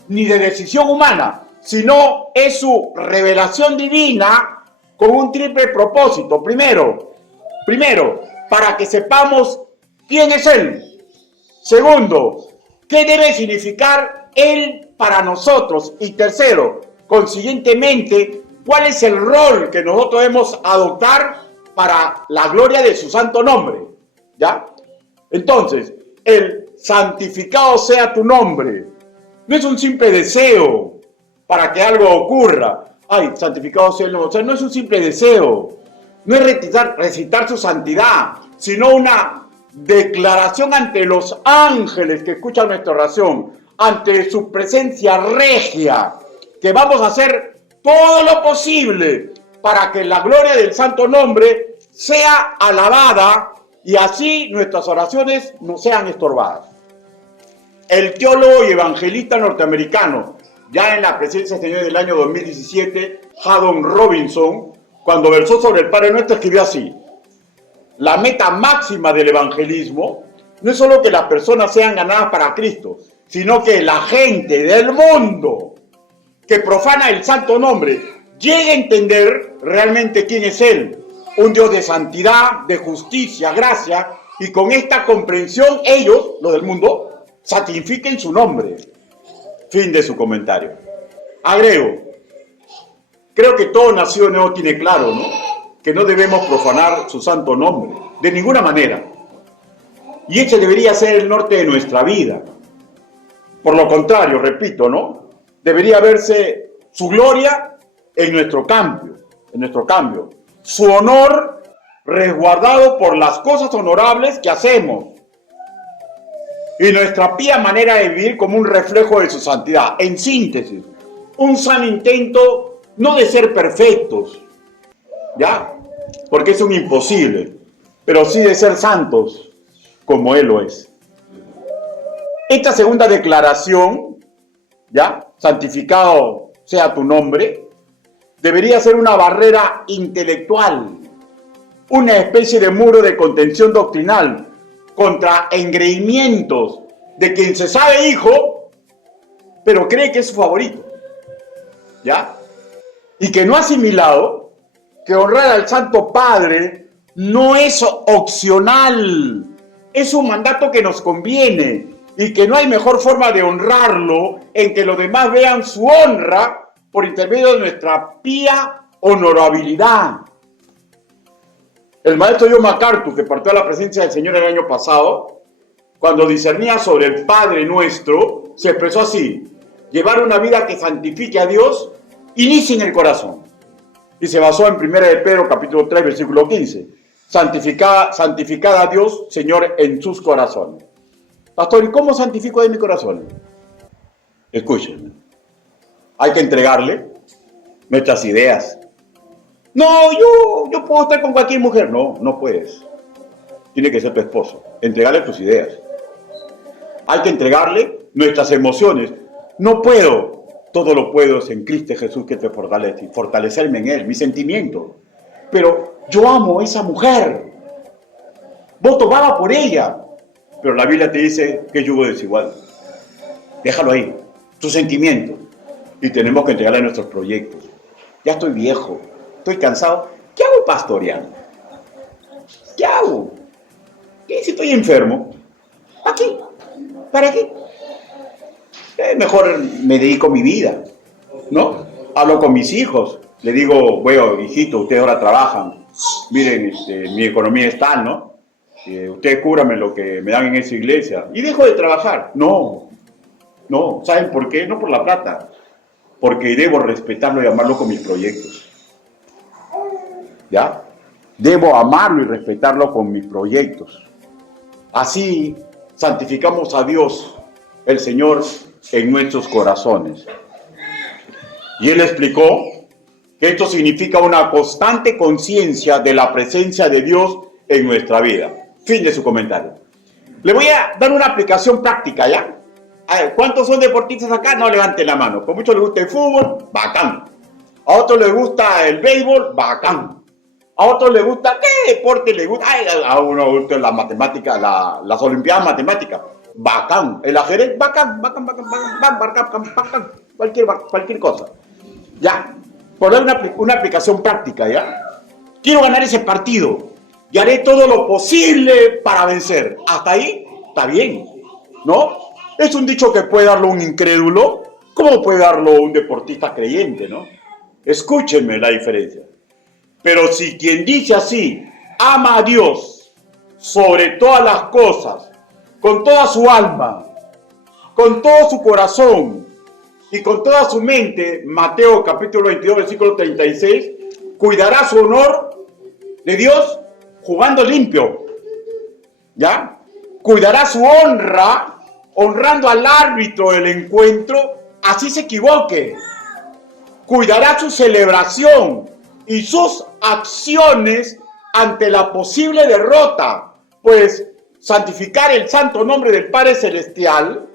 ni de decisión humana, sino es su revelación divina con un triple propósito. Primero, para que sepamos quién es Él. Segundo, qué debe significar Él para nosotros. Y tercero, consiguientemente, cuál es el rol que nosotros debemos adoptar para la gloria de su santo nombre. ¿Ya? Entonces, el santificado sea tu nombre. No es un simple deseo para que algo ocurra. Ay, santificado sea el nombre. O sea, no es un simple deseo. No es recitar su santidad, sino una declaración ante los ángeles que escuchan nuestra oración, ante su presencia regia, que vamos a hacer todo lo posible para que la gloria del santo nombre sea alabada y así nuestras oraciones no sean estorbadas. El teólogo y evangelista norteamericano, ya en la presencia del Señor del año 2017, Haddon Robinson, cuando versó sobre el Padre Nuestro, escribió así: la meta máxima del evangelismo no es solo que las personas sean ganadas para Cristo, sino que la gente del mundo que profana el santo nombre llegue a entender realmente quién es Él, un Dios de santidad, de justicia, gracia, y con esta comprensión ellos, los del mundo, santifiquen su nombre. Fin de su comentario. Agrego, creo que todo nacido nuevo tiene claro, ¿no?, que no debemos profanar su santo nombre, de ninguna manera. Y ese debería ser el norte de nuestra vida. Por lo contrario, repito, ¿no?, debería verse su gloria en nuestro cambio, su honor resguardado por las cosas honorables que hacemos, y nuestra pía manera de vivir como un reflejo de su santidad. En síntesis, un sano intento no de ser perfectos, ¿ya?, porque es un imposible, pero sí de ser santos como Él lo es. Esta segunda declaración, ¿ya?, santificado sea tu nombre, debería ser una barrera intelectual, una especie de muro de contención doctrinal contra engreimientos de quien se sabe hijo, pero cree que es su favorito, ¿ya? Y que no ha asimilado que honrar al Santo Padre no es opcional, es un mandato que nos conviene y que no hay mejor forma de honrarlo en que los demás vean su honra por intermedio de nuestra pía honorabilidad. El maestro John MacArthur, que partió a la presencia del Señor el año pasado, cuando discernía sobre el Padre Nuestro, se expresó así: llevar una vida que santifique a Dios, inicia en el corazón. Y se basó en 1 de Pedro, capítulo 3, versículo 15. Santificad a Dios, Señor, en sus corazones. Pastor, ¿y cómo santifico de mi corazón? Escúchenme. Hay que entregarle nuestras ideas. No, yo puedo estar con cualquier mujer. No, no puedes. Tiene que ser tu esposo. Entregarle tus ideas. Hay que entregarle nuestras emociones. No puedo. Todo lo puedo es en Cristo Jesús que te fortalece. Fortalecerme en Él, mis sentimientos. Pero yo amo a esa mujer. Voto baba por ella. Pero la Biblia te dice que es yugo desigual. Déjalo ahí. Tus sentimientos. Y tenemos que entregarle nuestros proyectos. Ya estoy viejo. Estoy cansado. ¿Qué hago pastoreando? ¿Qué hago? ¿Qué si estoy enfermo? ¿Para qué? ¿Para qué? Mejor me dedico a mi vida, ¿no? Hablo con mis hijos. Le digo, bueno, hijito, ustedes ahora trabajan. Miren, mi economía es tal, ¿no? Ustedes cúbrame lo que me dan en esa iglesia. Y dejo de trabajar. No. ¿Saben por qué? No por la plata. Porque debo respetarlo y amarlo con mis proyectos. ¿Ya? Debo amarlo y respetarlo con mis proyectos. Así santificamos a Dios, el Señor, en nuestros corazones. Y él explicó que esto significa una constante conciencia de la presencia de Dios en nuestra vida. Fin de su comentario. Le voy a dar una aplicación práctica, ¿ya? A ver, ¿cuántos son deportistas acá? No levanten la mano. Con muchos les gusta el fútbol, bacán. A otros les gusta el béisbol, bacán. A otros les gusta, ¿qué deporte les gusta? Ay, a uno les gusta la matemática, las olimpiadas matemáticas, bacán. El ajedrez, bacán. Cualquier cosa. Ya, por dar una aplicación práctica, ¿ya? Quiero ganar ese partido y haré todo lo posible para vencer. Hasta ahí, está bien, ¿no? Es un dicho que puede darlo un incrédulo, como puede darlo un deportista creyente, ¿no? Escúchenme la diferencia. Pero si quien dice así, ama a Dios sobre todas las cosas, con toda su alma, con todo su corazón y con toda su mente, Mateo capítulo 22, versículo 36, cuidará su honor de Dios jugando limpio, ¿ya? Cuidará su honra honrando al árbitro del encuentro, así se equivoque. Cuidará su celebración y sus acciones ante la posible derrota, pues santificar el santo nombre del Padre Celestial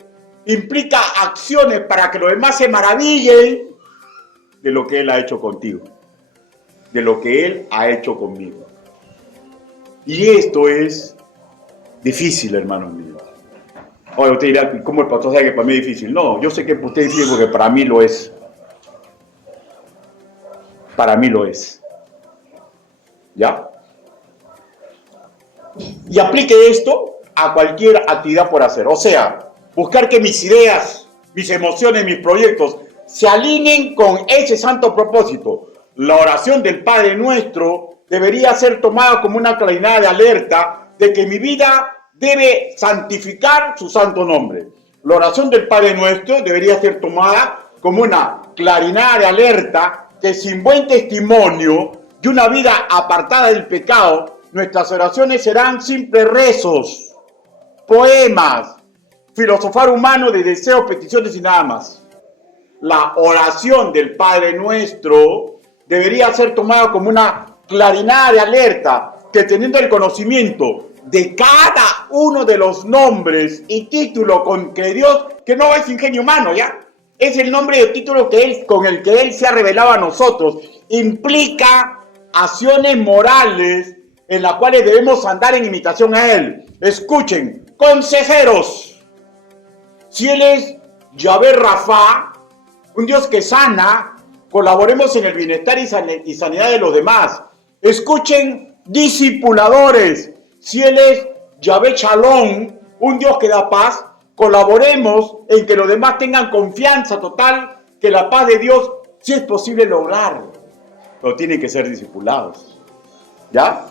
implica acciones para que los demás se maravillen de lo que Él ha hecho contigo, de lo que Él ha hecho conmigo. Y esto es difícil, hermanos míos. Ahora usted dirá, ¿cómo el pastor sabe que para mí es difícil? No, yo sé que para usted es difícil porque para mí lo es. Para mí lo es. ¿Ya? Y aplique esto a cualquier actividad por hacer. O sea, buscar que mis ideas, mis emociones, mis proyectos se alineen con ese santo propósito. La oración del Padre Nuestro debería ser tomada como una claridad de alerta de que mi vida debe santificar su santo nombre. La oración del Padre Nuestro debería ser tomada como una claridad de alerta que sin buen testimonio y una vida apartada del pecado, nuestras oraciones serán simples rezos, poemas, filosofar humano de deseos, peticiones y nada más. La oración del Padre Nuestro debería ser tomada como una claridad de alerta que, teniendo el conocimiento de cada uno de los nombres y títulos con que Dios, que no es ingenio humano, ¿ya? Es el nombre y el título con el que Él se ha revelado a nosotros. Implica acciones morales en las cuales debemos andar en imitación a Él. Escuchen, consejeros. Si Él es Yahvé Rafa, un Dios que sana, colaboremos en el bienestar y sanidad de los demás. Escuchen, discipuladores. Si Él es Yahvé Shalom, un Dios que da paz, colaboremos en que los demás tengan confianza total que la paz de Dios sí es posible lograr, pero tienen que ser discipulados. ¿Ya?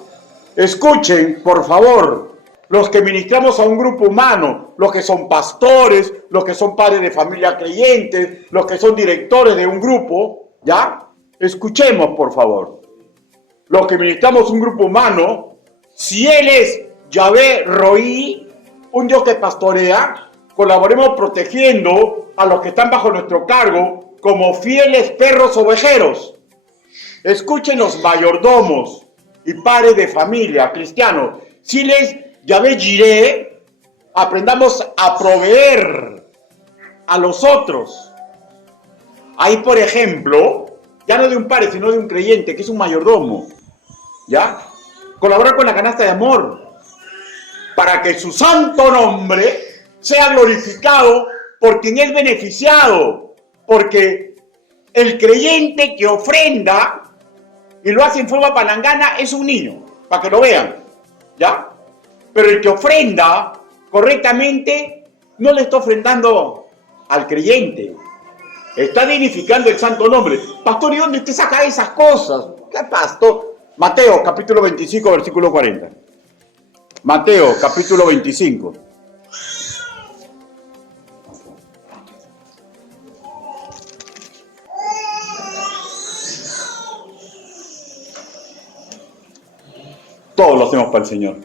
Escuchen, por favor, los que ministramos a un grupo humano, los que son pastores, los que son padres de familia creyentes, los que son directores de un grupo, ¿ya? Escuchemos, por favor. Los que ministramos un grupo humano, si Él es Yahvé Roí, un Dios que pastorea, colaboremos protegiendo a los que están bajo nuestro cargo como fieles perros ovejeros. Escuchen los mayordomos y padres de familia cristianos. Si les Yahvé Jireh, aprendamos a proveer a los otros. Ahí, por ejemplo, ya no de un padre, sino de un creyente, que es un mayordomo, ¿ya? Colaborar con la canasta de amor para que su santo nombre sea glorificado por quien es beneficiado, porque el creyente que ofrenda y lo hace en forma palangana es un niño, para que lo vean, ¿ya? Pero el que ofrenda correctamente no le está ofrendando al creyente, está dignificando el santo nombre. Pastor, ¿y dónde usted saca esas cosas? ¿Qué pastor? Mateo capítulo 25, versículo 40. Mateo capítulo 25. Todos lo hacemos para el Señor.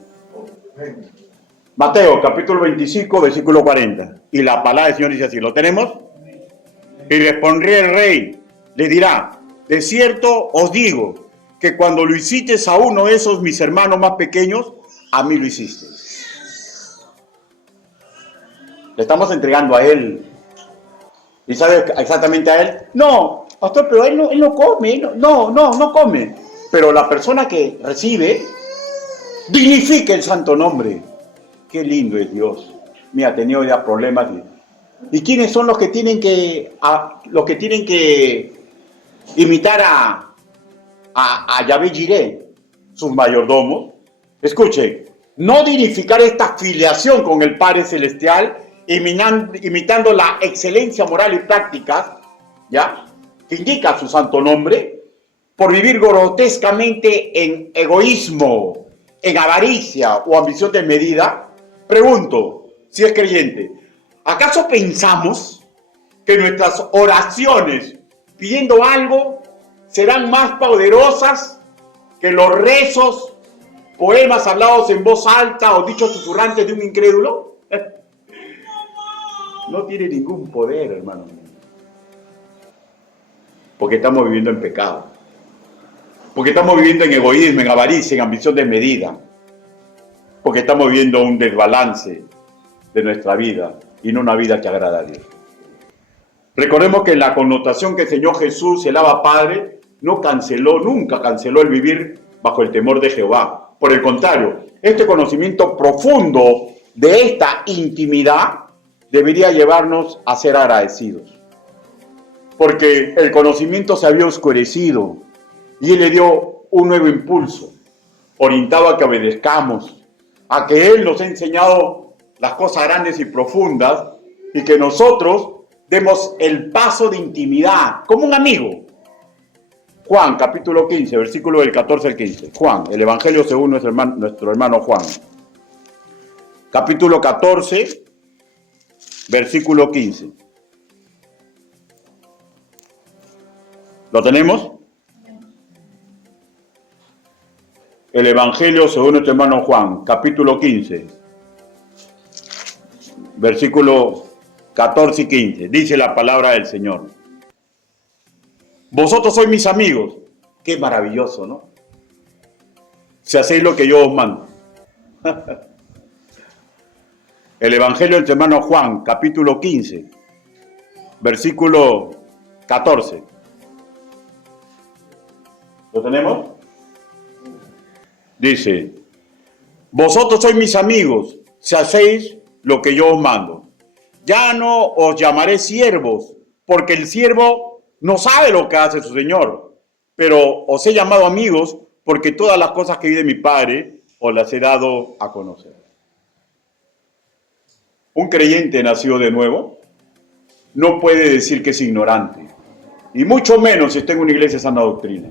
Mateo, capítulo 25, versículo 40. Y la palabra del Señor dice así, ¿lo tenemos? Y respondió el rey, le dirá, de cierto os digo, que cuando lo hiciste a uno de esos mis hermanos más pequeños, a mí lo hiciste. Le estamos entregando a él. ¿Y sabe exactamente a él? No, pastor, pero él no come, no come. Pero la persona que recibe, dignifica el santo nombre. Qué lindo es Dios. Mira, ha tenido ya problemas. ¿Y quiénes son los que tienen que imitar a Yahvé Jireh? Sus mayordomos. Escuchen, no dignificar esta filiación con el Padre Celestial, imitando la excelencia moral y práctica, ¿ya?, que indica su santo nombre, por vivir grotescamente en egoísmo, en avaricia o ambición desmedida. Pregunto, si es creyente, ¿acaso pensamos que nuestras oraciones pidiendo algo serán más poderosas que los rezos, poemas hablados en voz alta o dichos susurrantes de un incrédulo? No tiene ningún poder, hermano. Porque estamos viviendo en pecado. Porque estamos viviendo en egoísmo, en avaricia, en ambición desmedida. Porque estamos viviendo un desbalance de nuestra vida y no una vida que agrada a Dios. Recordemos que la connotación que enseñó Jesús, el Abba Padre, nunca canceló el vivir bajo el temor de Jehová. Por el contrario, este conocimiento profundo de esta intimidad debería llevarnos a ser agradecidos. Porque el conocimiento se había oscurecido y Él le dio un nuevo impulso, orientado a que obedezcamos, a que Él nos ha enseñado las cosas grandes y profundas y que nosotros demos el paso de intimidad, como un amigo. Juan, capítulo 15, versículo del 14 al 15. Juan, el Evangelio según nuestro hermano Juan. Capítulo 14, versículo 15. ¿Lo tenemos? El Evangelio según nuestro hermano Juan, capítulo 15, versículo 14 y 15. Dice la palabra del Señor. Vosotros sois mis amigos. Qué maravilloso, ¿no? Si hacéis lo que yo os mando. El Evangelio del hermano Juan, capítulo 15, versículo 14. ¿Lo tenemos? Dice, vosotros sois mis amigos, si hacéis lo que yo os mando. Ya no os llamaré siervos, porque el siervo no sabe lo que hace su señor, pero os he llamado amigos, porque todas las cosas que vi de mi Padre os las he dado a conocer. Un creyente nacido de nuevo no puede decir que es ignorante, y mucho menos si está en una iglesia de sana doctrina.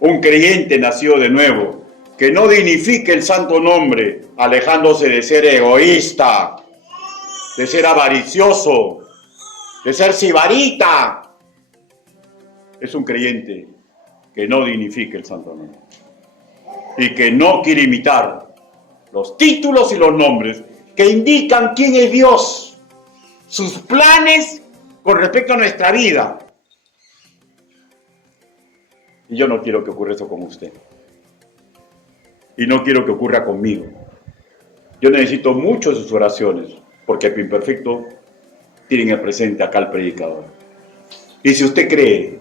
Un creyente nacido de nuevo que no dignifique el santo nombre, alejándose de ser egoísta, de ser avaricioso, de ser sibarita, es un creyente que no dignifica el santo nombre y que no quiere imitar los títulos y los nombres que indican quién es Dios, sus planes con respecto a nuestra vida. Y yo no quiero que ocurra eso con usted. Y no quiero que ocurra conmigo. Yo necesito mucho de sus oraciones, porque el imperfecto tienen el presente acá al predicador. Y si usted cree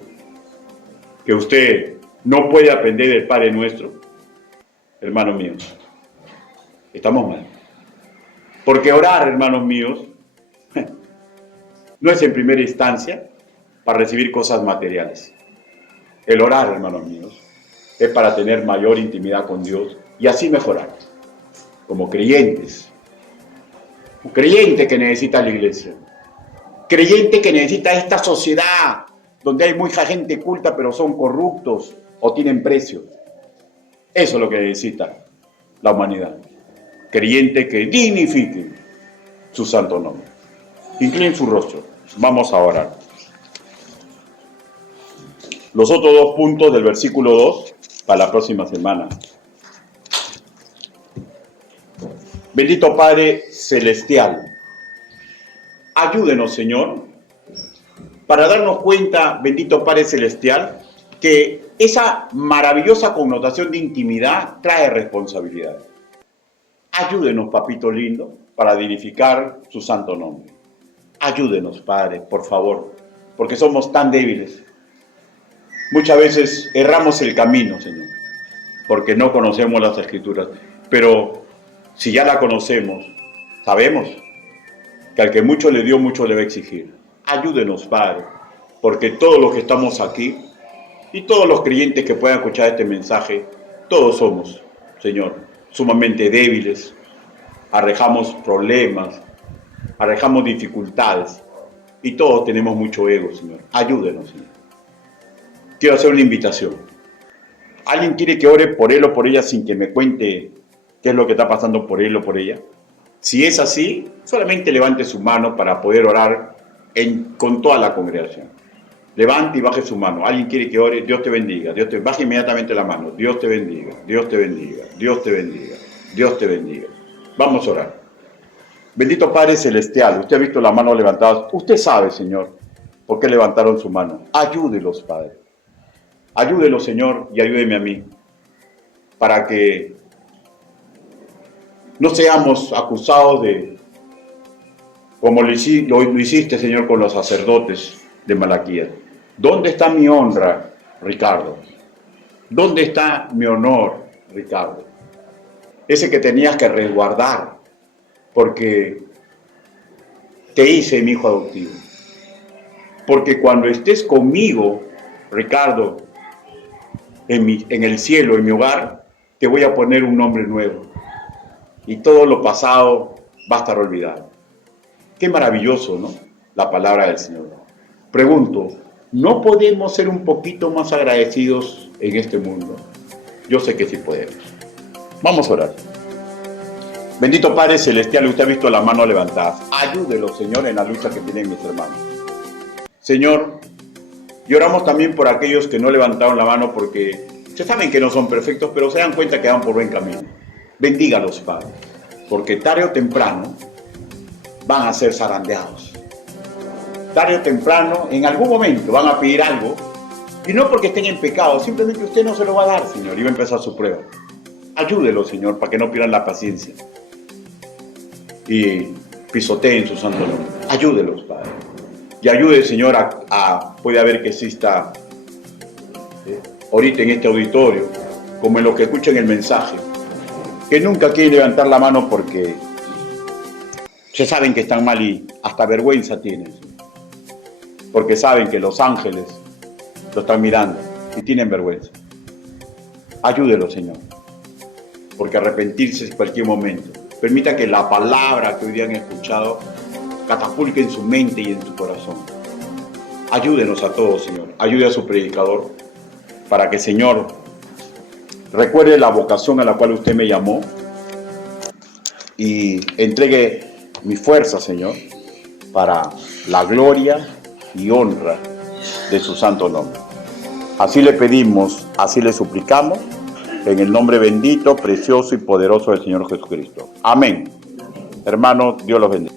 que usted no puede aprender del Padre Nuestro, hermanos míos, estamos mal. Porque orar, hermanos míos, no es en primera instancia para recibir cosas materiales. El orar, hermanos míos, es para tener mayor intimidad con Dios y así mejorar, como creyentes. Un creyente que necesita la iglesia. Creyente que necesita esta sociedad donde hay mucha gente culta pero son corruptos o tienen precios. Eso es lo que necesita la humanidad. Creyente que dignifique su santo nombre. Inclinen su rostro. Vamos a orar. Los otros dos puntos del versículo 2 para la próxima semana. Bendito Padre Celestial, ayúdenos, Señor, para darnos cuenta, bendito Padre Celestial, que esa maravillosa connotación de intimidad trae responsabilidad. Ayúdenos, papito lindo, para dignificar su santo nombre. Ayúdenos, Padre, por favor, porque somos tan débiles. Muchas veces erramos el camino, Señor, porque no conocemos las Escrituras. Pero si ya la conocemos, sabemos que al que mucho le dio, mucho le va a exigir. Ayúdenos, Padre, porque todos los que estamos aquí y todos los creyentes que puedan escuchar este mensaje, todos somos, Señor, sumamente débiles, arrejamos problemas, arrejamos dificultades y todos tenemos mucho ego, Señor. Ayúdenos, Señor. Quiero hacer una invitación. ¿Alguien quiere que ore por él o por ella sin que me cuente qué es lo que está pasando por él o por ella? Si es así, solamente levante su mano para poder orar con toda la congregación. Levante y baje su mano. ¿Alguien quiere que ore? Dios te bendiga. Baje inmediatamente la mano. Dios te bendiga. Dios te bendiga. Dios te bendiga. Dios te bendiga. Vamos a orar. Bendito Padre Celestial, usted ha visto la mano levantada. Usted sabe, Señor, por qué levantaron su mano. Ayúdelos, Padre. Ayúdelos, Señor, y ayúdeme a mí, para que no seamos acusados de, como lo hiciste, Señor, con los sacerdotes de Malaquías. ¿Dónde está mi honra, Ricardo? ¿Dónde está mi honor, Ricardo? Ese que tenías que resguardar, porque te hice mi hijo adoptivo. Porque cuando estés conmigo, Ricardo, en el cielo, en mi hogar, te voy a poner un nombre nuevo. Y todo lo pasado va a estar olvidado. Qué maravilloso, ¿no? La palabra del Señor. Pregunto, ¿no podemos ser un poquito más agradecidos en este mundo? Yo sé que sí podemos. Vamos a orar. Bendito Padre Celestial, usted ha visto las manos levantadas. Ayúdelo, Señor, en la lucha que tienen mis hermanos. Señor, y oramos también por aquellos que no levantaron la mano porque se saben que no son perfectos, pero se dan cuenta que van por buen camino. Bendígalos, Padre, porque tarde o temprano van a ser zarandeados. Tarde o temprano, en algún momento, van a pedir algo, y no porque estén en pecado, simplemente usted no se lo va a dar, Señor, y va a empezar su prueba. Ayúdelo, Señor, para que no pierdan la paciencia y pisoteen su santo nombre. Ayúdelos, Padre. Y ayude, Señor, puede haber que exista ahorita en este auditorio, como en los que escuchan el mensaje, que nunca quieren levantar la mano porque se saben que están mal y hasta vergüenza tienen, porque saben que los ángeles lo están mirando y tienen vergüenza. Ayúdelo, Señor, porque arrepentirse en cualquier momento. Permita que la palabra que hoy día han escuchado catapulte en su mente y en su corazón. Ayúdenos a todos, Señor. Ayude a su predicador para que, Señor, recuerde la vocación a la cual usted me llamó y entregue mi fuerza, Señor, para la gloria y honra de su santo nombre. Así le pedimos, así le suplicamos, en el nombre bendito, precioso y poderoso del Señor Jesucristo. Amén. Hermanos, Dios los bendiga.